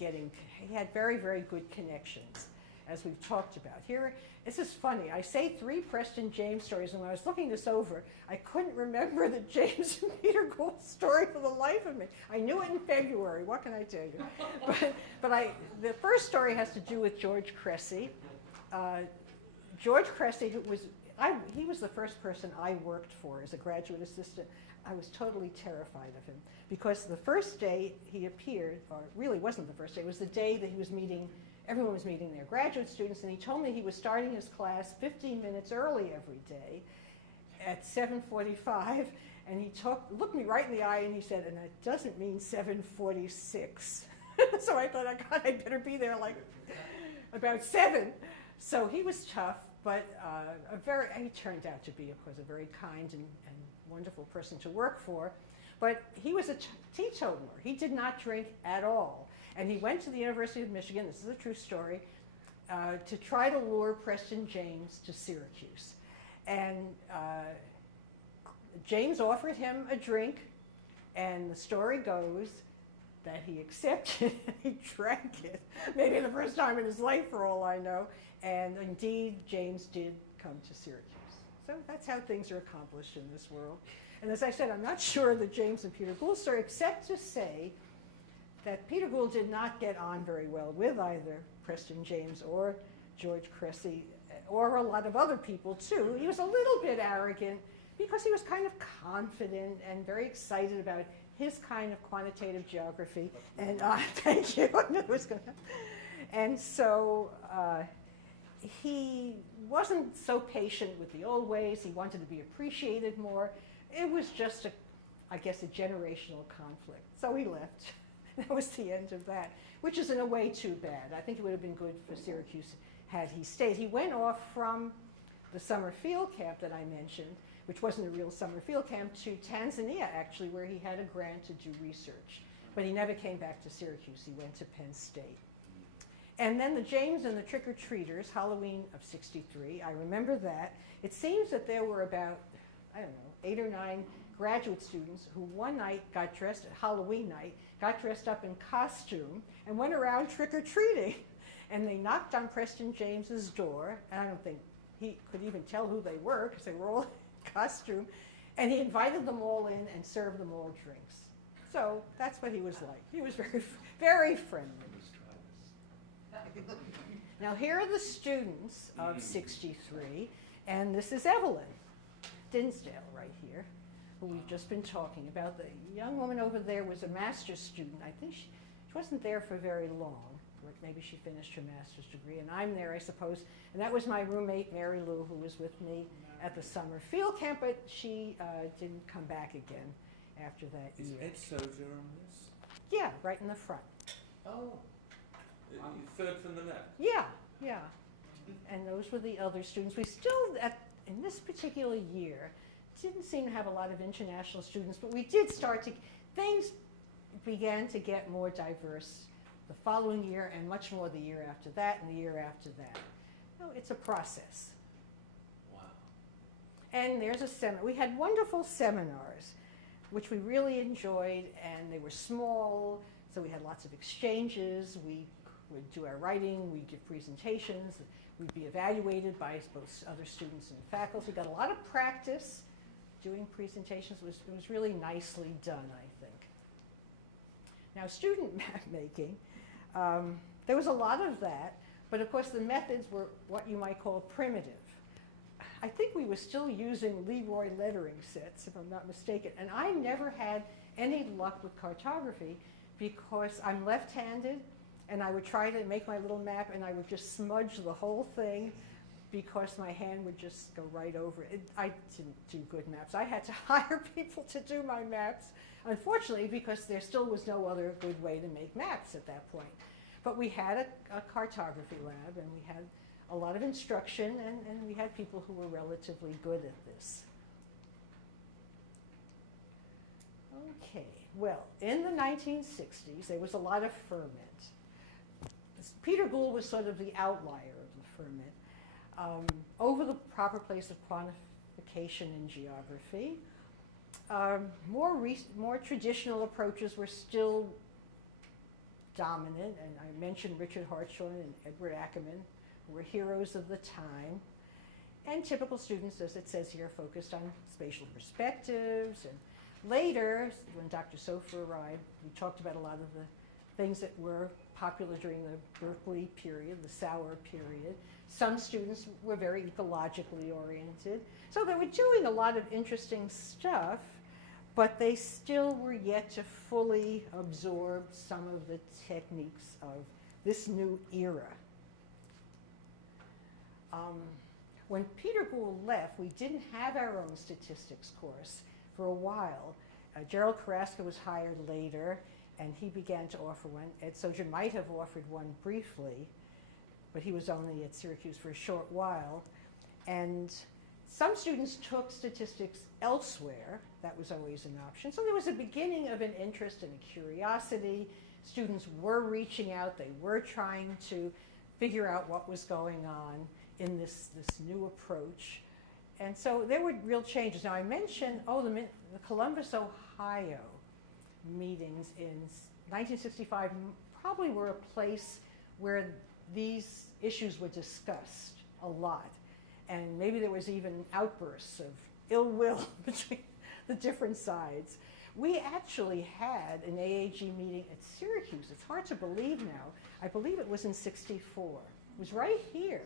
he had very, very good connections, as we've talked about. Here, this is funny. I say 3 Preston James stories, and when I was looking this over, I couldn't remember the James and Peter Gould story for the life of me. I knew it in February. What can I tell you? But the first story has to do with George Cressy. George Cressy, he was the first person I worked for as a graduate assistant. I was totally terrified of him, because the first day he appeared, or really wasn't the first day, it was the day that he was meeting, everyone was meeting their graduate students, and he told me he was starting his class 15 minutes early every day at 7:45, and he looked me right in the eye and he said, and it doesn't mean 7:46. So I thought, God, I better be there like about 7. So he was tough, but he turned out to be, of course, a very kind and wonderful person to work for. But he was a teetotaler. He did not drink at all. And he went to the University of Michigan, this is a true story, to try to lure Preston James to Syracuse. And James offered him a drink, and the story goes that he accepted it, he drank it, maybe the first time in his life for all I know. And indeed, James did come to Syracuse. So that's how things are accomplished in this world. And as I said, I'm not sure the James and Peter Gould story, except to say that Peter Gould did not get on very well with either Preston James or George Cressy, or a lot of other people too. He was a little bit arrogant because he was kind of confident and very excited about his kind of quantitative geography. And thank you. And so he wasn't so patient with the old ways. He wanted to be appreciated more. It was just, I guess, a generational conflict. So he left. That was the end of that, which is in a way too bad. I think it would have been good for Syracuse had he stayed. He went off from the summer field camp that I mentioned, which wasn't a real summer field camp, to Tanzania, actually, where he had a grant to do research. But he never came back to Syracuse. He went to Penn State. And then the James and the Trick-or-Treaters, Halloween of '63, I remember that. It seems that there were about, I don't know, 8 or 9 graduate students who one night got dressed, Halloween night, got dressed up in costume and went around trick-or-treating. And they knocked on Preston James's door, and I don't think he could even tell who they were because they were all in costume. And he invited them all in and served them all drinks. So that's what he was like. He was very, very friendly. Now here are the students of '63, and this is Evelyn Dinsdale right here, who we've just been talking about. The young woman over there was a master's student. I think she wasn't there for very long. Or maybe she finished her master's degree, and I'm there, I suppose. And that was my roommate, Mary Lou, who was with me at the summer field camp, but she didn't come back again after that Is year. Ed Soja on this? Yeah, right in the front. Oh. Third from the left. Yeah, yeah. And those were the other students. We still, in this particular year, didn't seem to have a lot of international students, but we did start to, things began to get more diverse the following year, and much more the year after that, and the year after that. No, it's a process. Wow. And there's a seminar. We had wonderful seminars, which we really enjoyed, and they were small, so we had lots of exchanges. We would do our writing, we'd give presentations, we'd be evaluated by both other students and faculty. We got a lot of practice doing presentations. It was really nicely done, I think. Now, student map making, there was a lot of that, but of course the methods were what you might call primitive. I think we were still using Leroy lettering sets, if I'm not mistaken, and I never had any luck with cartography because I'm left-handed, and I would try to make my little map, and I would just smudge the whole thing because my hand would just go right over it. I didn't do good maps. I had to hire people to do my maps, unfortunately, because there still was no other good way to make maps at that point. But we had a cartography lab, and we had a lot of instruction, and we had people who were relatively good at this. Okay, well, in the 1960s, there was a lot of ferment. Peter Gould was sort of the outlier of the ferment. Over the proper place of quantification in geography, more traditional approaches were still dominant, and I mentioned Richard Hartshorne and Edward Ackerman, who were heroes of the time. And typical students, as it says here, focused on spatial perspectives. And later, when Dr. Sofer arrived, we talked about a lot of the things that were popular during the Berkeley period, the Sauer period. Some students were very ecologically oriented. So they were doing a lot of interesting stuff, but they still were yet to fully absorb some of the techniques of this new era. When Peter Gould left, we didn't have our own statistics course for a while. Gerald Carrasco was hired later, and he began to offer one. Ed Sojourn might have offered one briefly, but he was only at Syracuse for a short while. And some students took statistics elsewhere. That was always an option. So there was a beginning of an interest and a curiosity. Students were reaching out. They were trying to figure out what was going on in this new approach. And so there were real changes. Now I mentioned, the Columbus, Ohio meetings in 1965 probably were a place where these issues were discussed a lot. And maybe there was even outbursts of ill will between the different sides. We actually had an AAG meeting at Syracuse. It's hard to believe now. I believe it was in '64. It was right here.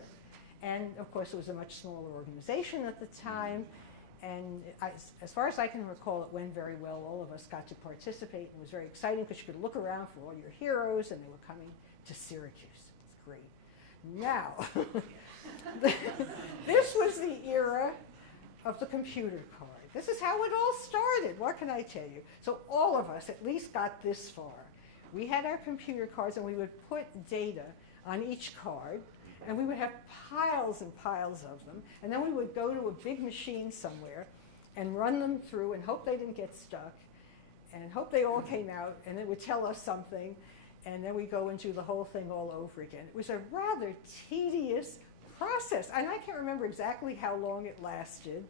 And of course, it was a much smaller organization at the time. And as far as I can recall, it went very well. All of us got to participate. It was very exciting because you could look around for all your heroes, and they were coming to Syracuse. It's great. Now, this was the era of the computer card. This is how it all started. What can I tell you? So all of us at least got this far. We had our computer cards, and we would put data on each card, and we would have piles and piles of them. And then we would go to a big machine somewhere, and run them through and hope they didn't get stuck and hope they all came out, and it would tell us something, and then we go and do the whole thing all over again. It was a rather tedious process, and I can't remember exactly how long it lasted,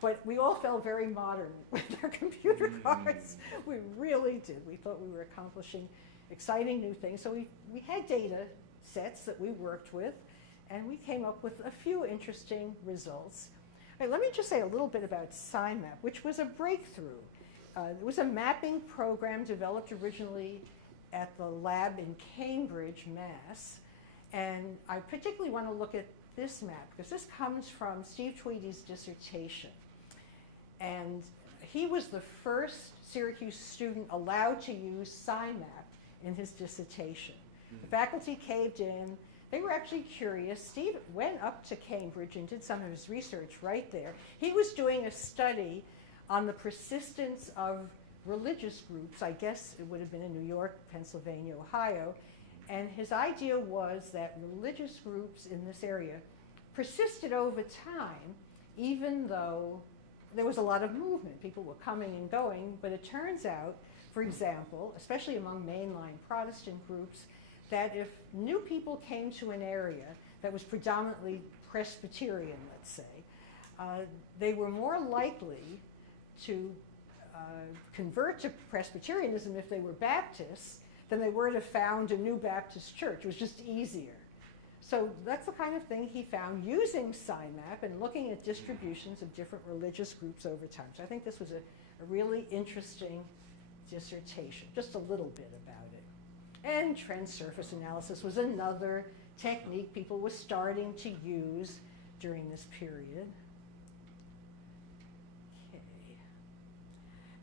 but we all felt very modern with our computer cards. We really did. We thought we were accomplishing exciting new things. So we had data sets that we worked with, and we came up with a few interesting results. All right, let me just say a little bit about SciMap, which was a breakthrough. It was a mapping program developed originally at the lab in Cambridge, Mass. And I particularly want to look at this map because this comes from Steve Tweedy's dissertation. And he was the first Syracuse student allowed to use SciMap in his dissertation. The faculty caved in. They were actually curious. Steve went up to Cambridge and did some of his research right there. He was doing a study on the persistence of religious groups. I guess it would have been in New York, Pennsylvania, Ohio. And his idea was that religious groups in this area persisted over time, even though there was a lot of movement. People were coming and going, but it turns out, for example, especially among mainline Protestant groups, that if new people came to an area that was predominantly Presbyterian, let's say, they were more likely to convert to Presbyterianism if they were Baptists than they were to found a new Baptist church. It was just easier. So that's the kind of thing he found using SciMap and looking at distributions of different religious groups over time. So I think this was a really interesting dissertation, just a little bit about it. And transsurface analysis was another technique people were starting to use during this period. Okay.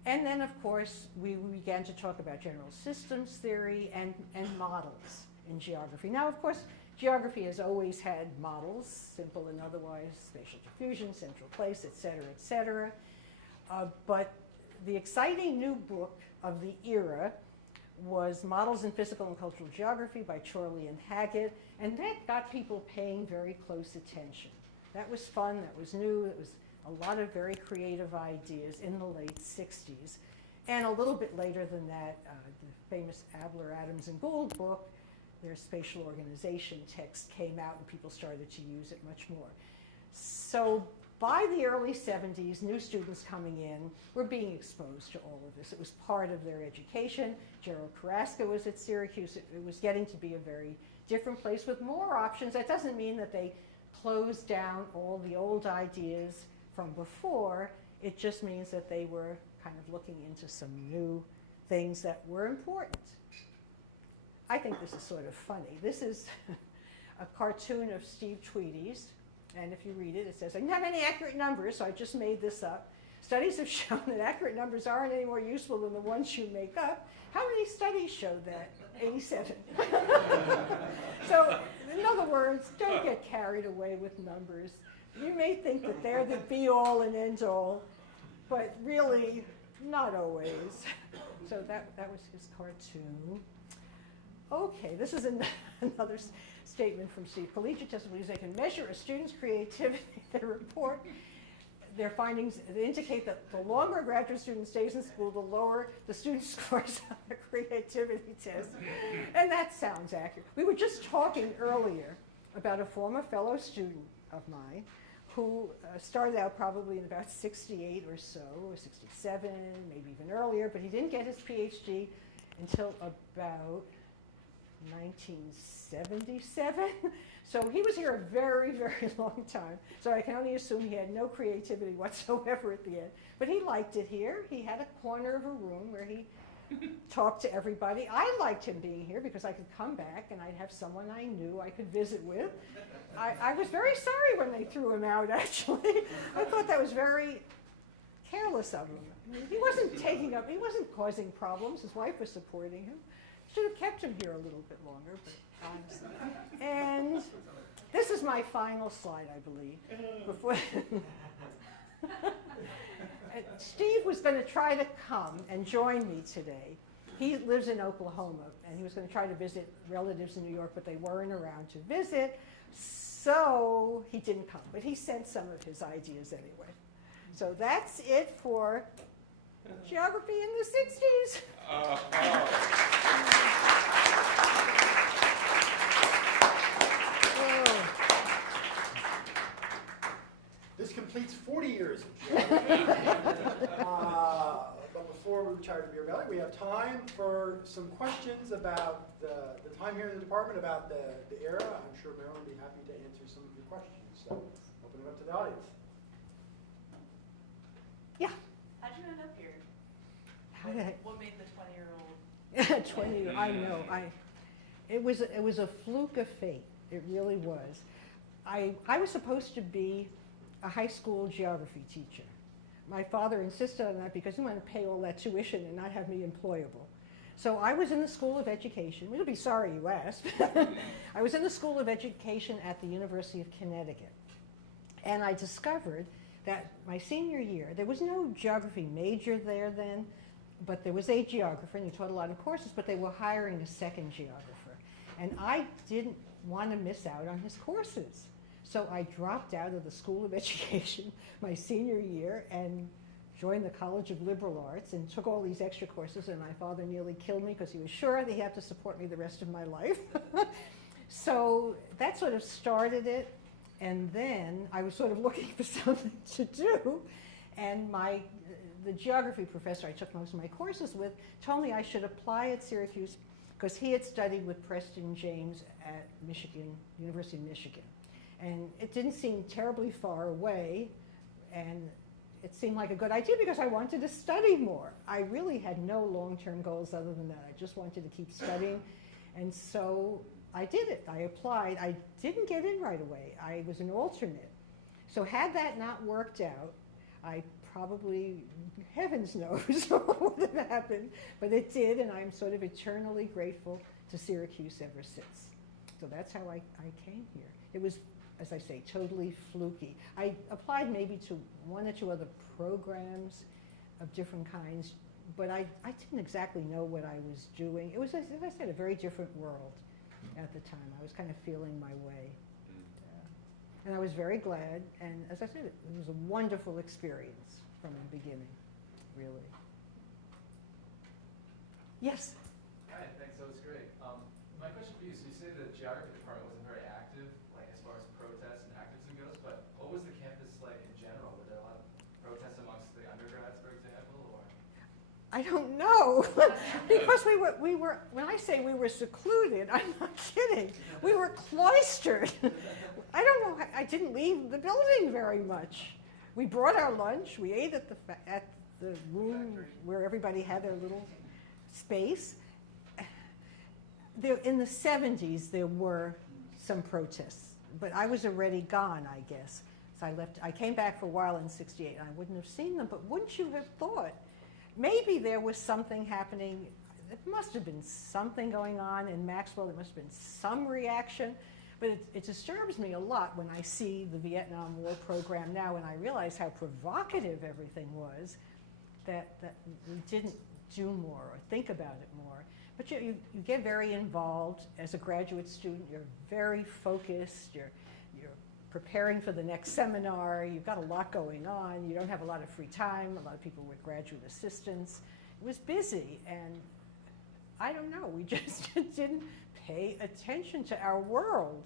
And then, of course, we began to talk about general systems theory and models in geography. Now, of course, geography has always had models, simple and otherwise, spatial diffusion, central place, et cetera, but the exciting new book of the era was Models in Physical and Cultural Geography by Chorley and Haggett, and that got people paying very close attention. That was fun, that was new, it was a lot of very creative ideas in the late 60s. And a little bit later than that, the famous Abler, Adams, and Gould book, their spatial organization text came out and people started to use it much more. So by the early 70s, new students coming in were being exposed to all of this. It was part of their education. Gerald Carrasco was at Syracuse. It was getting to be a very different place with more options. That doesn't mean that they closed down all the old ideas from before. It just means that they were kind of looking into some new things that were important. I think this is sort of funny. This is a cartoon of Steve Tweedy's, and if you read it, it says, I didn't have any accurate numbers, so I just made this up. Studies have shown that accurate numbers aren't any more useful than the ones you make up. How many studies showed that? 87. So, in other words, don't get carried away with numbers. You may think that they're the be-all and end-all, but really, not always. So that was his cartoon. Okay, this is another statement from Steve. Collegiate testimonies, they can measure a student's creativity. They report their findings. They indicate that the longer a graduate student stays in school, the lower the student scores on the creativity test. And that sounds accurate. We were just talking earlier about a former fellow student of mine who started out probably in about 68 or so, or 67, maybe even earlier, but he didn't get his PhD until about 1977. So he was here a very, very long time. So I can only assume he had no creativity whatsoever at the end. But he liked it here. He had a corner of a room where he talked to everybody. I liked him being here because I could come back and I'd have someone I knew I could visit with. I was very sorry when they threw him out, actually. I thought that was very careless of him. I mean, he wasn't causing problems. His wife was supporting him. Should have kept him here a little bit longer, but honestly. And this is my final slide, I believe. Before Steve was going to try to come and join me today. He lives in Oklahoma, and he was going to try to visit relatives in New York, but they weren't around to visit, so he didn't come. But he sent some of his ideas anyway. So that's it for geography in the 60s. This completes 40 years of geography. But before we retire to Beer Valley, we have time for some questions about the time here in the department, about the era. I'm sure Marilyn will be happy to answer some of your questions. So open it up to the audience. Yeah. How'd you end up here? How did I- What made the 20-year-old? 20, I know. It was a fluke of fate. It really was. I was supposed to be a high school geography teacher. My father insisted on that because he wanted to pay all that tuition and not have me employable. So I was in the School of Education. You'll be sorry you asked. I was in the School of Education at the University of Connecticut. And I discovered that my senior year, there was no geography major there then, but there was a geographer, and he taught a lot of courses, but they were hiring a second geographer. And I didn't want to miss out on his courses. So I dropped out of the School of Education my senior year and joined the College of Liberal Arts and took all these extra courses, and my father nearly killed me because he was sure that he had to support me the rest of my life. So that sort of started it, and then I was sort of looking for something to do, and the geography professor I took most of my courses with told me I should apply at Syracuse because he had studied with Preston James at Michigan, University of Michigan. And it didn't seem terribly far away, and it seemed like a good idea because I wanted to study more. I really had no long-term goals other than that. I just wanted to keep studying, and so I did it. I applied. I didn't get in right away. I was an alternate. So had that not worked out, I probably, heavens knows what would have happened, but it did, and I'm sort of eternally grateful to Syracuse ever since. So that's how I came here. It was, as I say, totally fluky. I applied maybe to one or two other programs of different kinds, but I didn't exactly know what I was doing. It was, as I said, a very different world at the time. I was kind of feeling my way. And I was very glad, and as I said, it was a wonderful experience from the beginning, really. Yes? Hi, thanks, that was great. My question for you, so you say the geography department wasn't very active, like as far as protests and activism goes, but what was the campus like in general? Were there a lot of protests amongst the undergrads, for example, or? I don't know, because we were, when I say we were secluded, I'm not kidding. We were cloistered. I don't know, I didn't leave the building very much. We brought our lunch, we ate at the room where everybody had their little space. There, in the 70s, there were some protests, but I was already gone, I guess. So I left, I came back for a while in '68, and I wouldn't have seen them, but wouldn't you have thought, maybe there was something happening, there must have been something going on in Maxwell, there must have been some reaction, but it disturbs me a lot when I see the Vietnam War program now, and I realize how provocative everything was, that we didn't do more or think about it more. But you get very involved as a graduate student, you're very focused, you're preparing for the next seminar, you've got a lot going on, you don't have a lot of free time, a lot of people were graduate assistants. It was busy, and I don't know, we just didn't pay attention to our world,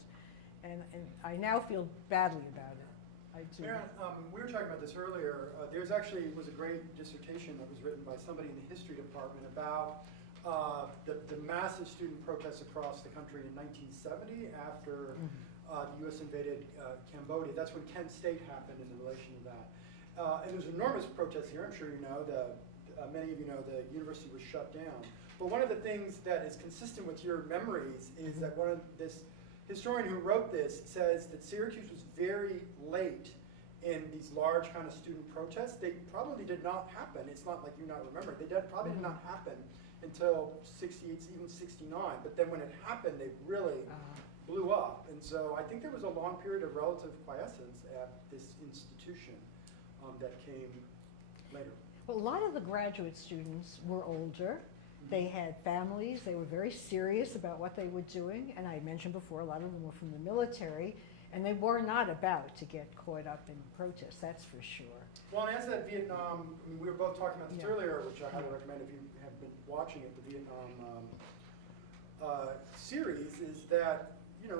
and I now feel badly about it. I do. Marilyn, we were talking about this earlier. There's actually was a great dissertation that was written by somebody in the history department about the massive student protests across the country in 1970 after the U.S. invaded Cambodia. That's when Kent State happened in relation to that. And there's enormous protests here. I'm sure you know. Many of you know the university was shut down. But one of the things that is consistent with your memories is that this historian who wrote this says that Syracuse was very late in these large kind of student protests. They probably did not happen. It's not like you not remember. They probably did not happen until 68, even 69. But then when it happened, they really blew up. And so I think there was a long period of relative quiescence at this institution that came later. Well, a lot of the graduate students were older. They had families. They were very serious about what they were doing. And I mentioned before, a lot of them were from the military. And they were not about to get caught up in protests, that's for sure. Well, and as that Vietnam, I mean, we were both talking about this Yeah. earlier, which I highly recommend if you have been watching it, the Vietnam series, is that, you know,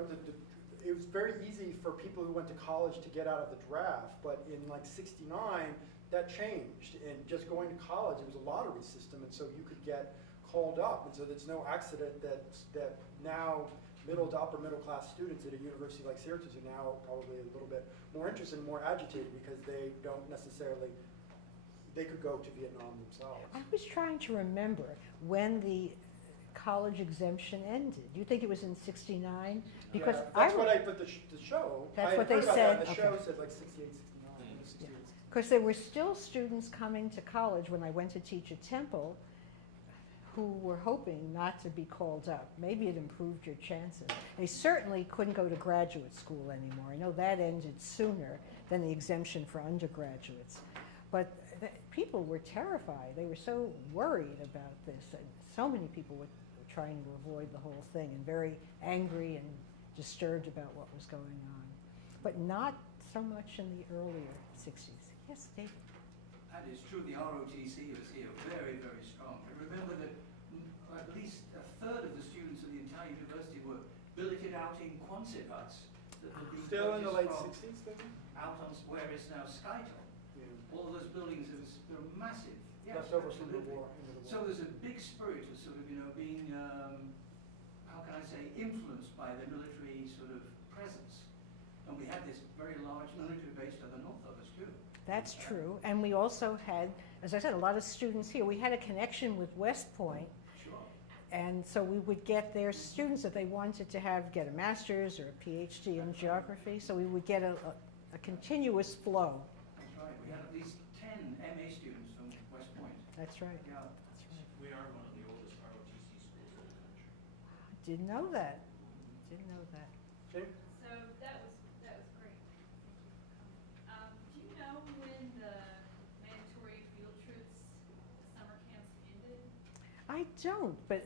it was very easy for people who went to college to get out of the draft, but in like '69, that changed. And just going to college, it was a lottery system, and so you could get called up. And so it's no accident that now middle to upper middle class students at a university like Syracuse are now probably a little bit more interested and more agitated because they don't necessarily, they could go to Vietnam themselves. I was trying to remember when the college exemption ended. You think it was in '69? Because Yeah, that's what I put the show. That's I what heard they about said? that, and the Okay. show said like 68, 69, 68, 69. Because there were still students coming to college when I went to teach at Temple who were hoping not to be called up. Maybe it improved your chances. They certainly couldn't go to graduate school anymore. I know that ended sooner than the exemption for undergraduates. But people were terrified. They were so worried about this. And so many people were trying to avoid the whole thing and very angry and disturbed about what was going on. But not so much in the earlier 60s. Yes, David? That is true. The ROTC was here very, very strong. I remember that at least a third of the students of the entire university were billeted out in Quonset huts. That had been Still in the late purchased 60s, then? out on where is now Skytel. Yeah. All those buildings, they were massive. Yes, Left over from the absolutely. war. into the So war. there's a big spirit of sort of, you know, being, how can I say, influenced by the military sort of presence. And we had this very large military base to the north of us too. That's true. And we also had, as I said, a lot of students here. We had a connection with West Point. Sure. And so we would get their students that they wanted to have get a master's or a PhD in geography. So we would get a continuous flow. That's right. We had at least 10 MA students from West Point. That's right. Yeah. That's right. We are one of the oldest ROTC schools in the country. Didn't know that. Didn't know that. Jane? So that was great. Thank you for coming. Do you know when the mandatory field trips to summer camps ended? I don't, but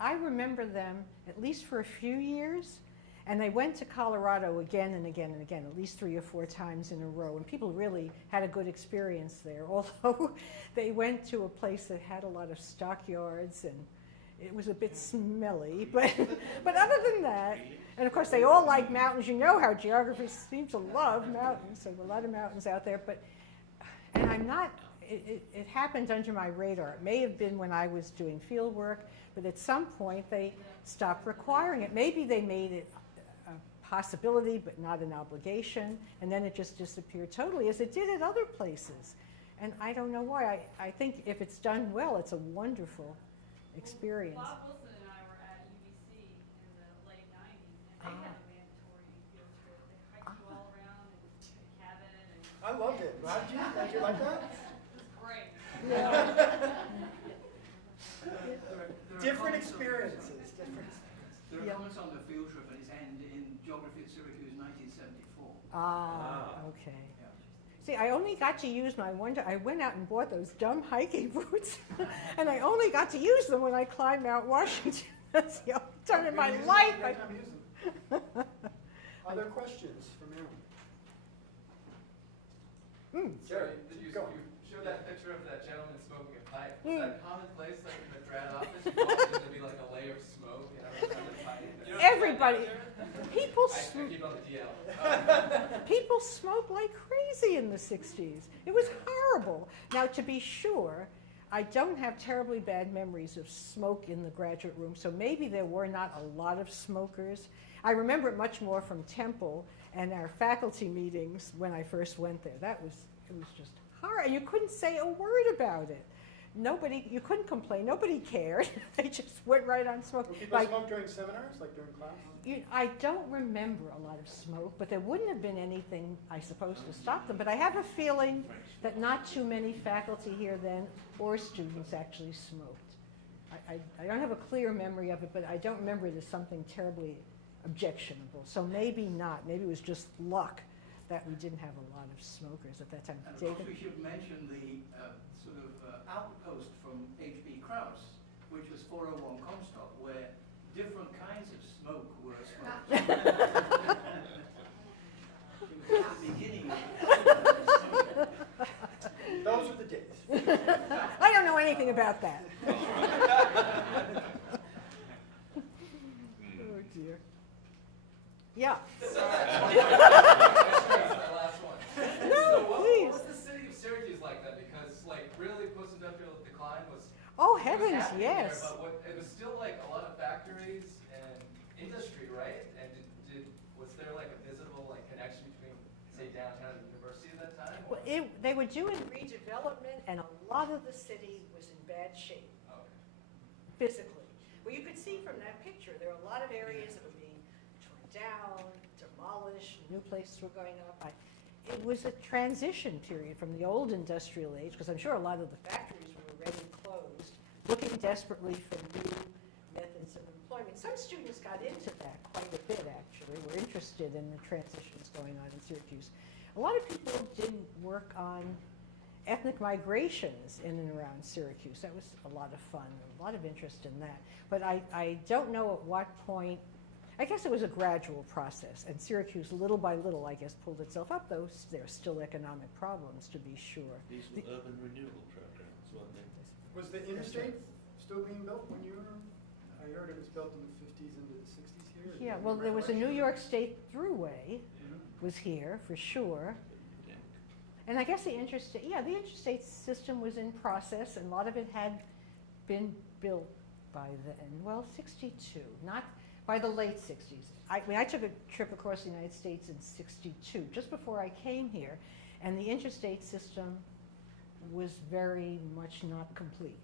I remember them at least for a few years. And they went to Colorado again and again and again, at least 3 or 4 times in a row. And people really had a good experience there, although they went to a place that had a lot of stockyards and it was a bit smelly. But other than that, and of course they all like mountains. You know how geographers seem to love mountains. So there were a lot of mountains out there. And I'm not, it happened under my radar. It may have been when I was doing field work, but at some point they stopped requiring it. Maybe they made it possibility, but not an obligation, and then it just disappeared totally, as it did at other places. And I don't know why. I think if it's done well, it's a wonderful experience. Bob Wilson and I were at UBC in the late 90s, and they had a mandatory field trip. They hiked you all around and took a cabin. And I loved it. Did you like that? it was great. There are Different comments on- experiences. Different experiences. There are Yeah. comments on the field trip and its end in Geography at Syracuse 1974. Okay. Yeah. See, I only got to use I went out and bought those dumb hiking boots, and I only got to use them when I climbed Mount Washington. That's the only time in my Use them life. every time you use them. Other questions from anyone? Sorry, you Go. showed that picture of that gentleman smoking a pipe. Mm. Was that commonplace, like in the grad office? You walk in, there'd be like a layer of smoke, you know, around the pipe. You know, Everybody, people, I sm- keep on the DL. people smoked like crazy in the 60s. It was horrible. Now, to be sure, I don't have terribly bad memories of smoke in the graduate room, so maybe there were not a lot of smokers. I remember it much more from Temple and our faculty meetings when I first went there. It was just horrible. And you couldn't say a word about it. You couldn't complain. Nobody cared. They just went right on Do smoking. people Like, smoke during seminars, like during class? I don't remember a lot of smoke, but there wouldn't have been anything, I suppose, to stop them. But I have a feeling that not too many faculty here then or students actually smoked. I don't have a clear memory of it, but I don't remember it as something terribly objectionable. So maybe not. Maybe it was just luck that we didn't have a lot of smokers at that time. And of course, David? we should mention the sort of outpost from H.B. Krauss, which was 401 Comstock, where different kinds of smoke were smoked. I don't know anything about that. Oh dear. Yeah. My last one. No, So please. what was the city of Syracuse like then? Because like really post-industrial decline was Oh was heavens, happening there, yes. but it was still like a lot of factories and industry, right? And was there like a visible like connection between say downtown and the university at that time? Well, they were doing redevelopment, and a lot of the city was in bad shape Okay. physically. Well, you could see from that picture, there are a lot of areas that were being torn down, demolished, new places were going up. It was a transition period from the old industrial age, because I'm sure a lot of the factories were already closed, looking desperately for new methods of employment. Some students got into that quite a bit, actually, were interested in the transitions going on in Syracuse. A lot of people did work on ethnic migrations in and around Syracuse. That was a lot of fun, a lot of interest in that. But I don't know at what point. I guess it was a gradual process, and Syracuse, little by little, I guess, pulled itself up, though there are still economic problems, to be sure. These were urban renewal programs, weren't they? Was the interstate still being built when you were? I heard it was built in the 50s into the 60s here. Yeah, well, there was a New York State Thruway, was here, for sure. Yeah. And I guess the interstate system was in process, and a lot of it had been built by then. Well, 62, not by the late 60s. I took a trip across the United States in 62, just before I came here, and the interstate system was very much not complete.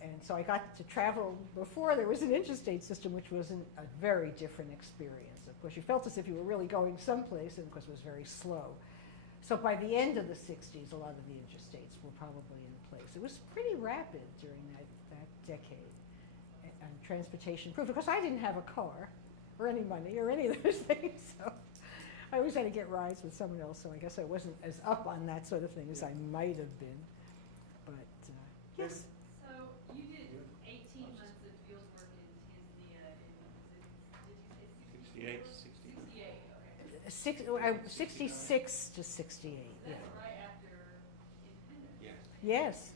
And so I got to travel before there was an interstate system, which was a very different experience. Of course, you felt as if you were really going someplace, and of course it was very slow. So by the end of the 60s, a lot of the interstates were probably in place. It was pretty rapid during that decade. And transportation improved, because I didn't have a car or any money or any of those things. So I always had to get rides with someone else, so I guess I wasn't as up on that sort of thing as I might have been. But yes. So you did 18 months of field work in Tanzania in, did you say 68, 68, okay. 66 to 68. That's right after independence. Yeah. Yes.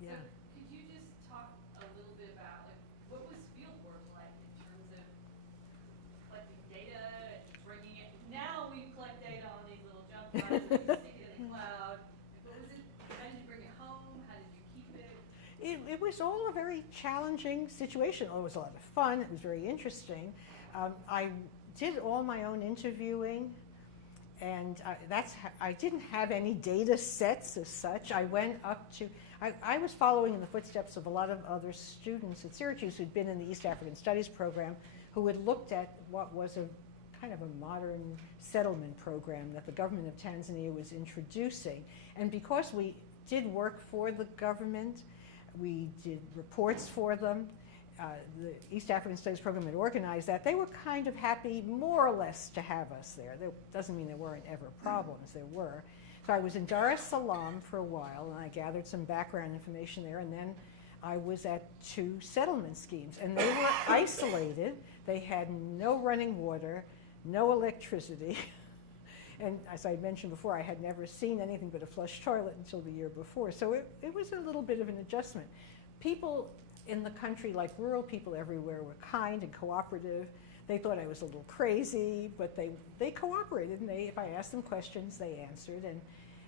Yeah. Yeah. So could you just talk a little bit about like what was field work like in terms of collecting data and bringing it? Now we collect data on these little jump drives and we stick it in the cloud. What was it? How did you bring it home? How did you keep it? It was all a very challenging situation. It was a lot of fun. It was very interesting. I did all my own interviewing, and I didn't have any data sets as such. I went up to, I was following in the footsteps of a lot of other students at Syracuse who'd been in the East African Studies program, who had looked at what was a kind of a modern settlement program that the government of Tanzania was introducing. And because we did work for the government, we did reports for them, the East African Studies program had organized that. They were kind of happy, more or less, to have us there. That doesn't mean there weren't ever problems. There were. So I was in Dar es Salaam for a while, and I gathered some background information there, and then I was at 2 settlement schemes. And they were isolated. They had no running water, no electricity. And as I mentioned before, I had never seen anything but a flush toilet until the year before. So it was a little bit of an adjustment. People in the country, like rural people everywhere, were kind and cooperative. They thought I was a little crazy, but they cooperated, and if I asked them questions, they answered.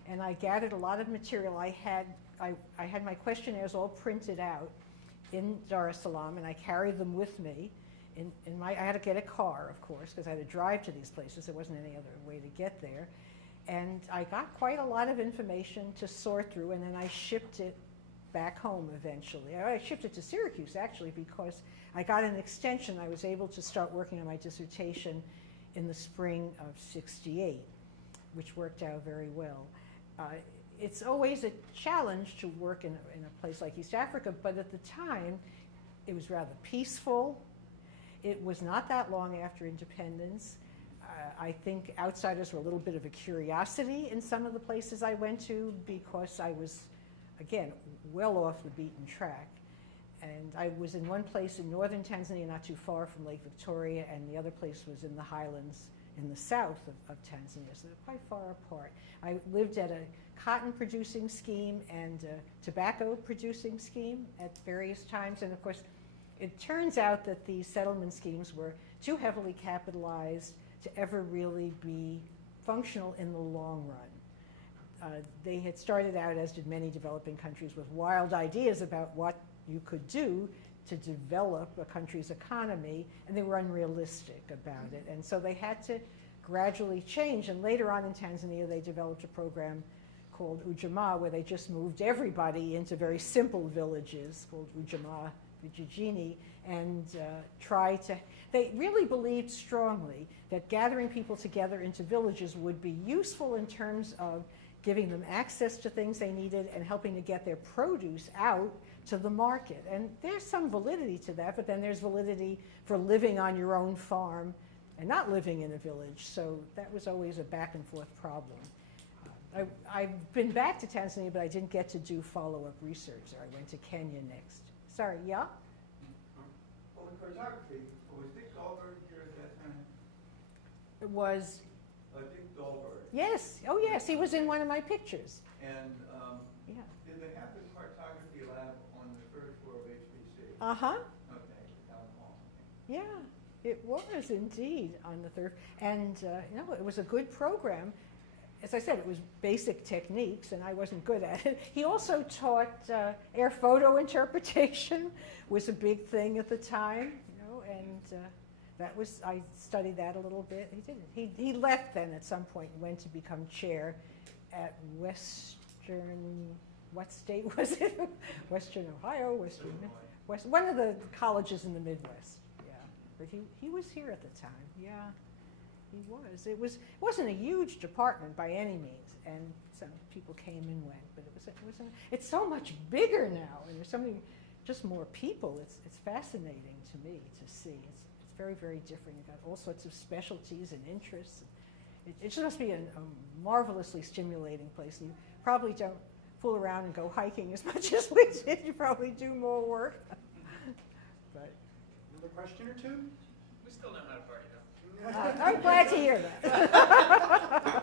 And I gathered a lot of material. I had my questionnaires all printed out in Dar es Salaam, and I carried them with me. I had to get a car, of course, because I had to drive to these places. There wasn't any other way to get there. And I got quite a lot of information to sort through, and then I shipped it back home eventually. I shipped it to Syracuse, actually, because I got an extension. I was able to start working on my dissertation in the spring of '68, which worked out very well. It's always a challenge to work in a place like East Africa, but at the time, it was rather peaceful. It was not that long after independence. I think outsiders were a little bit of a curiosity in some of the places I went to, because I was, again, well off the beaten track. And I was in one place in northern Tanzania, not too far from Lake Victoria, and the other place was in the highlands in the south of Tanzania, so they're quite far apart. I lived at a cotton producing scheme and a tobacco producing scheme at various times, and of course it turns out that these settlement schemes were too heavily capitalized to ever really be functional in the long run. They had started out, as did many developing countries, with wild ideas about what you could do to develop a country's economy, and they were unrealistic about it. And so they had to gradually change, and later on in Tanzania they developed a program called Ujamaa, where they just moved everybody into very simple villages called Ujamaa Vijijini, and they really believed strongly that gathering people together into villages would be useful in terms of giving them access to things they needed and helping to get their produce out to the market. And there's some validity to that, but then there's validity for living on your own farm and not living in a village. So that was always a back and forth problem. I've been back to Tanzania, but I didn't get to do follow-up research there. I went to Kenya next. Sorry, yeah? Well, the cartography, was Dick Dahlberg here at that time? It was, Dick Dahlberg. yes, oh yes, he was in one of my pictures. And Yeah. did they have the cartography lab on the third floor of HBC? Uh-huh. Okay, down the hall. Yeah, it was indeed on the third. And it was a good program. As I said, it was basic techniques, and I wasn't good at it. He also taught air photo interpretation, was a big thing at the time, and that was, I studied that a little bit. He didn't. He left then at some point and went to become chair at what state was it? Western Ohio, one of the colleges in the Midwest. Yeah, but he was here at the time. Yeah, he was. It wasn't a huge department by any means, and some people came and went. But it's so much bigger now, and there's so many, just more people. It's fascinating to me to see. It's very, very different. You've got all sorts of specialties and interests. It just must be a marvelously stimulating place. You probably don't fool around and go hiking as much as we did. You probably do more work. But Another question or two? We still know how to party, though. I'm glad to hear that.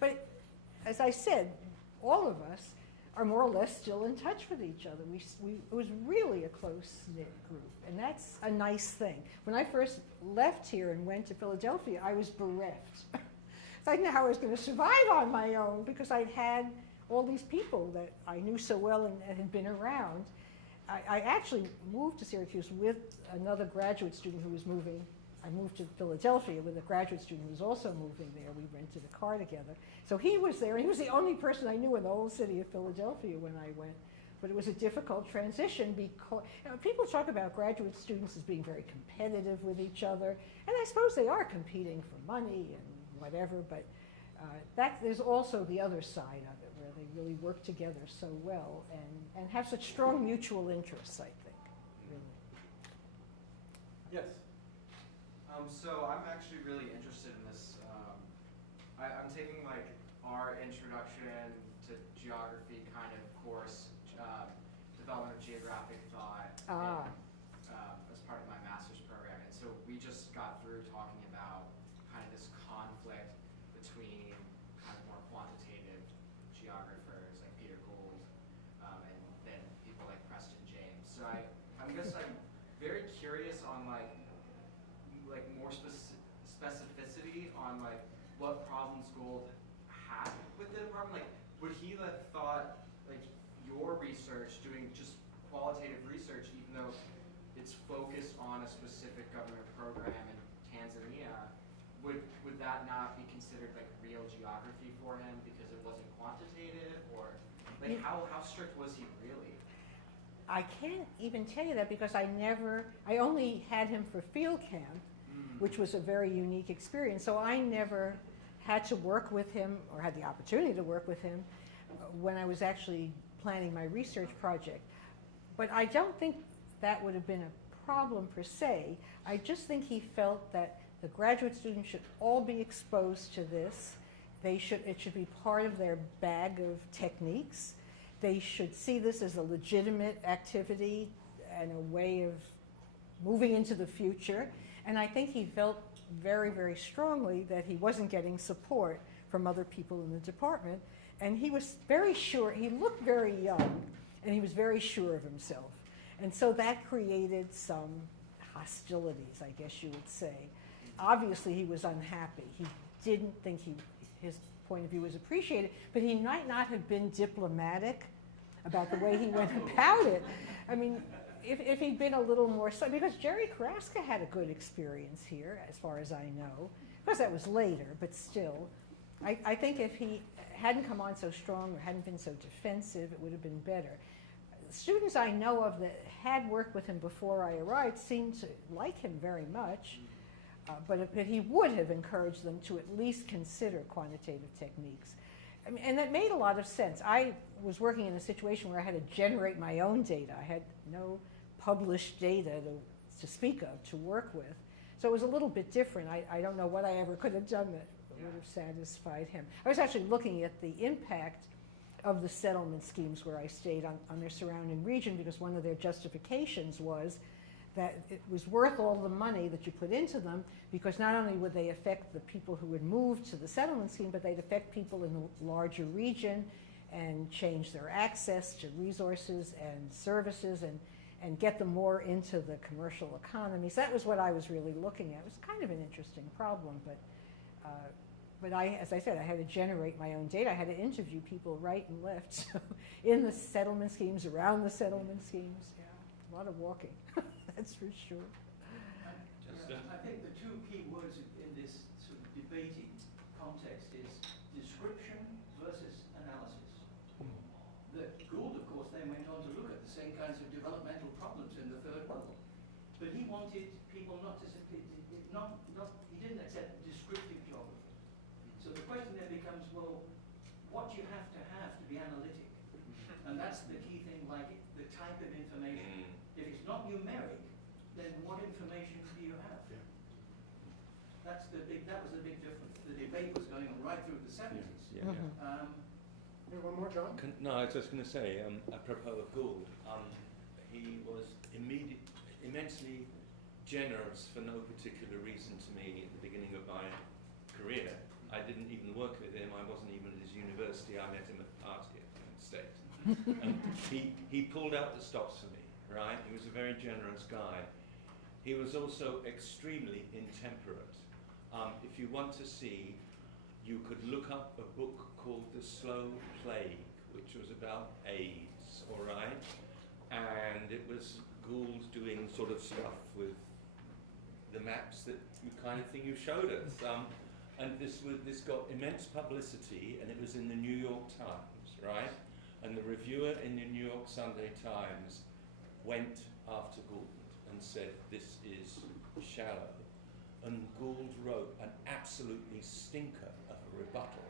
But as I said, all of us are more or less still in touch with each other. It was really a close-knit group, and that's a nice thing. When I first left here and went to Philadelphia, I was bereft. So I didn't know how I was going to survive on my own because I'd had all these people that I knew so well and had been around. I actually moved to Syracuse with another graduate student who was moving. I moved to Philadelphia with a graduate student who was also moving there. We rented a car together. So he was there, and he was the only person I knew in the whole city of Philadelphia when I went. But it was a difficult transition because people talk about graduate students as being very competitive with each other, and I suppose they are competing for money and whatever, but there's also the other side of it, where they really work together so well and have such strong mutual interests, I think. Really. Yes. So I'm actually really interested in this. I'm taking like our introduction to geography kind of course, development of geographic thought as part of my master's program. And so we just got through talking about kind of this conflict between kind of more quantitative geographers like Peter Gould and then people like Preston James. So I guess I'm very curious on like more specificity on like what problems Gould had with the department. Like, would he have thought like your research, doing just qualitative research, even though it's focused on a specific government program in Tanzania, would that not be considered like real geography for him because it wasn't quantitative, or like how strict was he really? I can't even tell you that because I only had him for field camp, which was a very unique experience. So I never had to work with him or had the opportunity to work with him when I was actually planning my research project. But I don't think that would have been a problem per se. I just think he felt that the graduate students should all be exposed to this. It should be part of their bag of techniques. They should see this as a legitimate activity and a way of moving into the future. And I think he felt very, very strongly that he wasn't getting support from other people in the department. And he was very sure, he looked very young, and he was very sure of himself. And so that created some hostilities, I guess you would say. Obviously, he was unhappy. He didn't think his point of view was appreciated, but he might not have been diplomatic about the way he went about it. I mean, if he'd been a little more, because Jerry Carrasco had a good experience here, as far as I know. Of course, that was later, but still. I think if he hadn't come on so strong or hadn't been so defensive, it would have been better. Students I know of that had worked with him before I arrived seemed to like him very much, but he would have encouraged them to at least consider quantitative techniques. I mean, and that made a lot of sense. I was working in a situation where I had to generate my own data. I had no published data to speak of, to work with. So it was a little bit different. I don't know what I ever could have done that would have satisfied him. I was actually looking at the impact of the settlement schemes where I stayed on their surrounding region, because one of their justifications was that it was worth all the money that you put into them, because not only would they affect the people who would move to the settlement scheme, but they'd affect people in the larger region and change their access to resources and services and get them more into the commercial economy. So that was what I was really looking at. It was kind of an interesting problem, but as I said, I had to generate my own data. I had to interview people right and left, so in the settlement schemes, around the settlement schemes. Yeah, a lot of walking, that's for sure. I think the two key words in this sort of debating context is description versus analysis. That Gould, of course, then went on to look at the same kinds of developmental problems in the third world, but he wanted people not to, he didn't accept descriptive geography. So the question then becomes, well, what do you have to be analytic? And that's the key thing, like the type of information. If it's not numeric, then what information do you have? Yeah. That was the big difference. The debate was going on right through the 70s. Yeah, Hey, one more, John? No, I was just going to say, apropos of Gould, he was immensely generous for no particular reason to me at the beginning of my career. I didn't even work with him. I wasn't even at his university. I met him at a party at Penn State. And he pulled out the stops for me, right? He was a very generous guy. He was also extremely intemperate. If you want to see, you could look up a book called The Slow Plague, which was about AIDS, all right? And it was Gould doing sort of stuff with the maps that kind of thing you showed us. And this got immense publicity, and it was in the New York Times, right? And the reviewer in the New York Sunday Times went after Gould and said, this is shallow. And Gould wrote an absolutely stinker of a rebuttal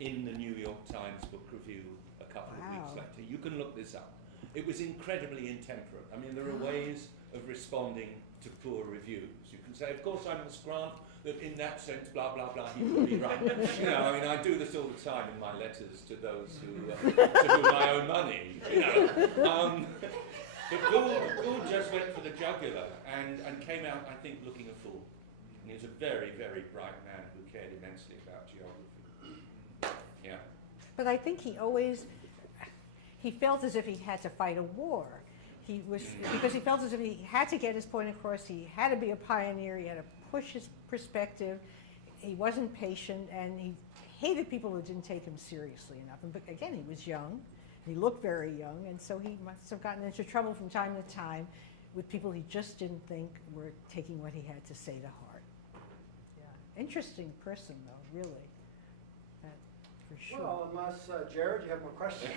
in the New York Times book review a couple of weeks later. You can look this up. It was incredibly intemperate. I mean, there are ways of responding to poor reviews. You can say, of course, I must grant that in that sense, blah, blah, blah, he would be right. You know, I mean, I do this all the time in my letters to those who, to whom I owe money, you know. But Gould just went for the jugular and came out, I think, looking a fool. And he was a very, very bright man who cared immensely about geography. Yeah. But I think he felt as if he had to fight a war. Because he felt as if he had to get his point across, he had to be a pioneer, he had to push his perspective, he wasn't patient, and he hated people who didn't take him seriously enough. But again, he was young, he looked very young, and so he must have gotten into trouble from time to time with people he just didn't think were taking what he had to say to heart. Yeah, interesting person though, really, that for sure. Well, unless, Jared, you have more questions.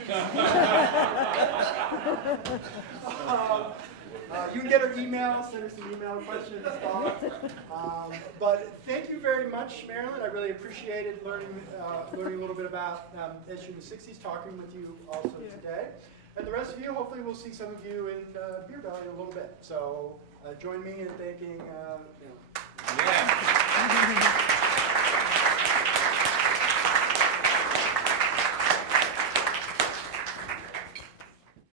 You can get her email, send her some email questions. But thank you very much, Marilyn. I really appreciated learning a little bit about SU in the 60s, talking with you also today. And the rest of you, hopefully we'll see some of you in Beer Valley in a little bit. So join me in thanking Yeah.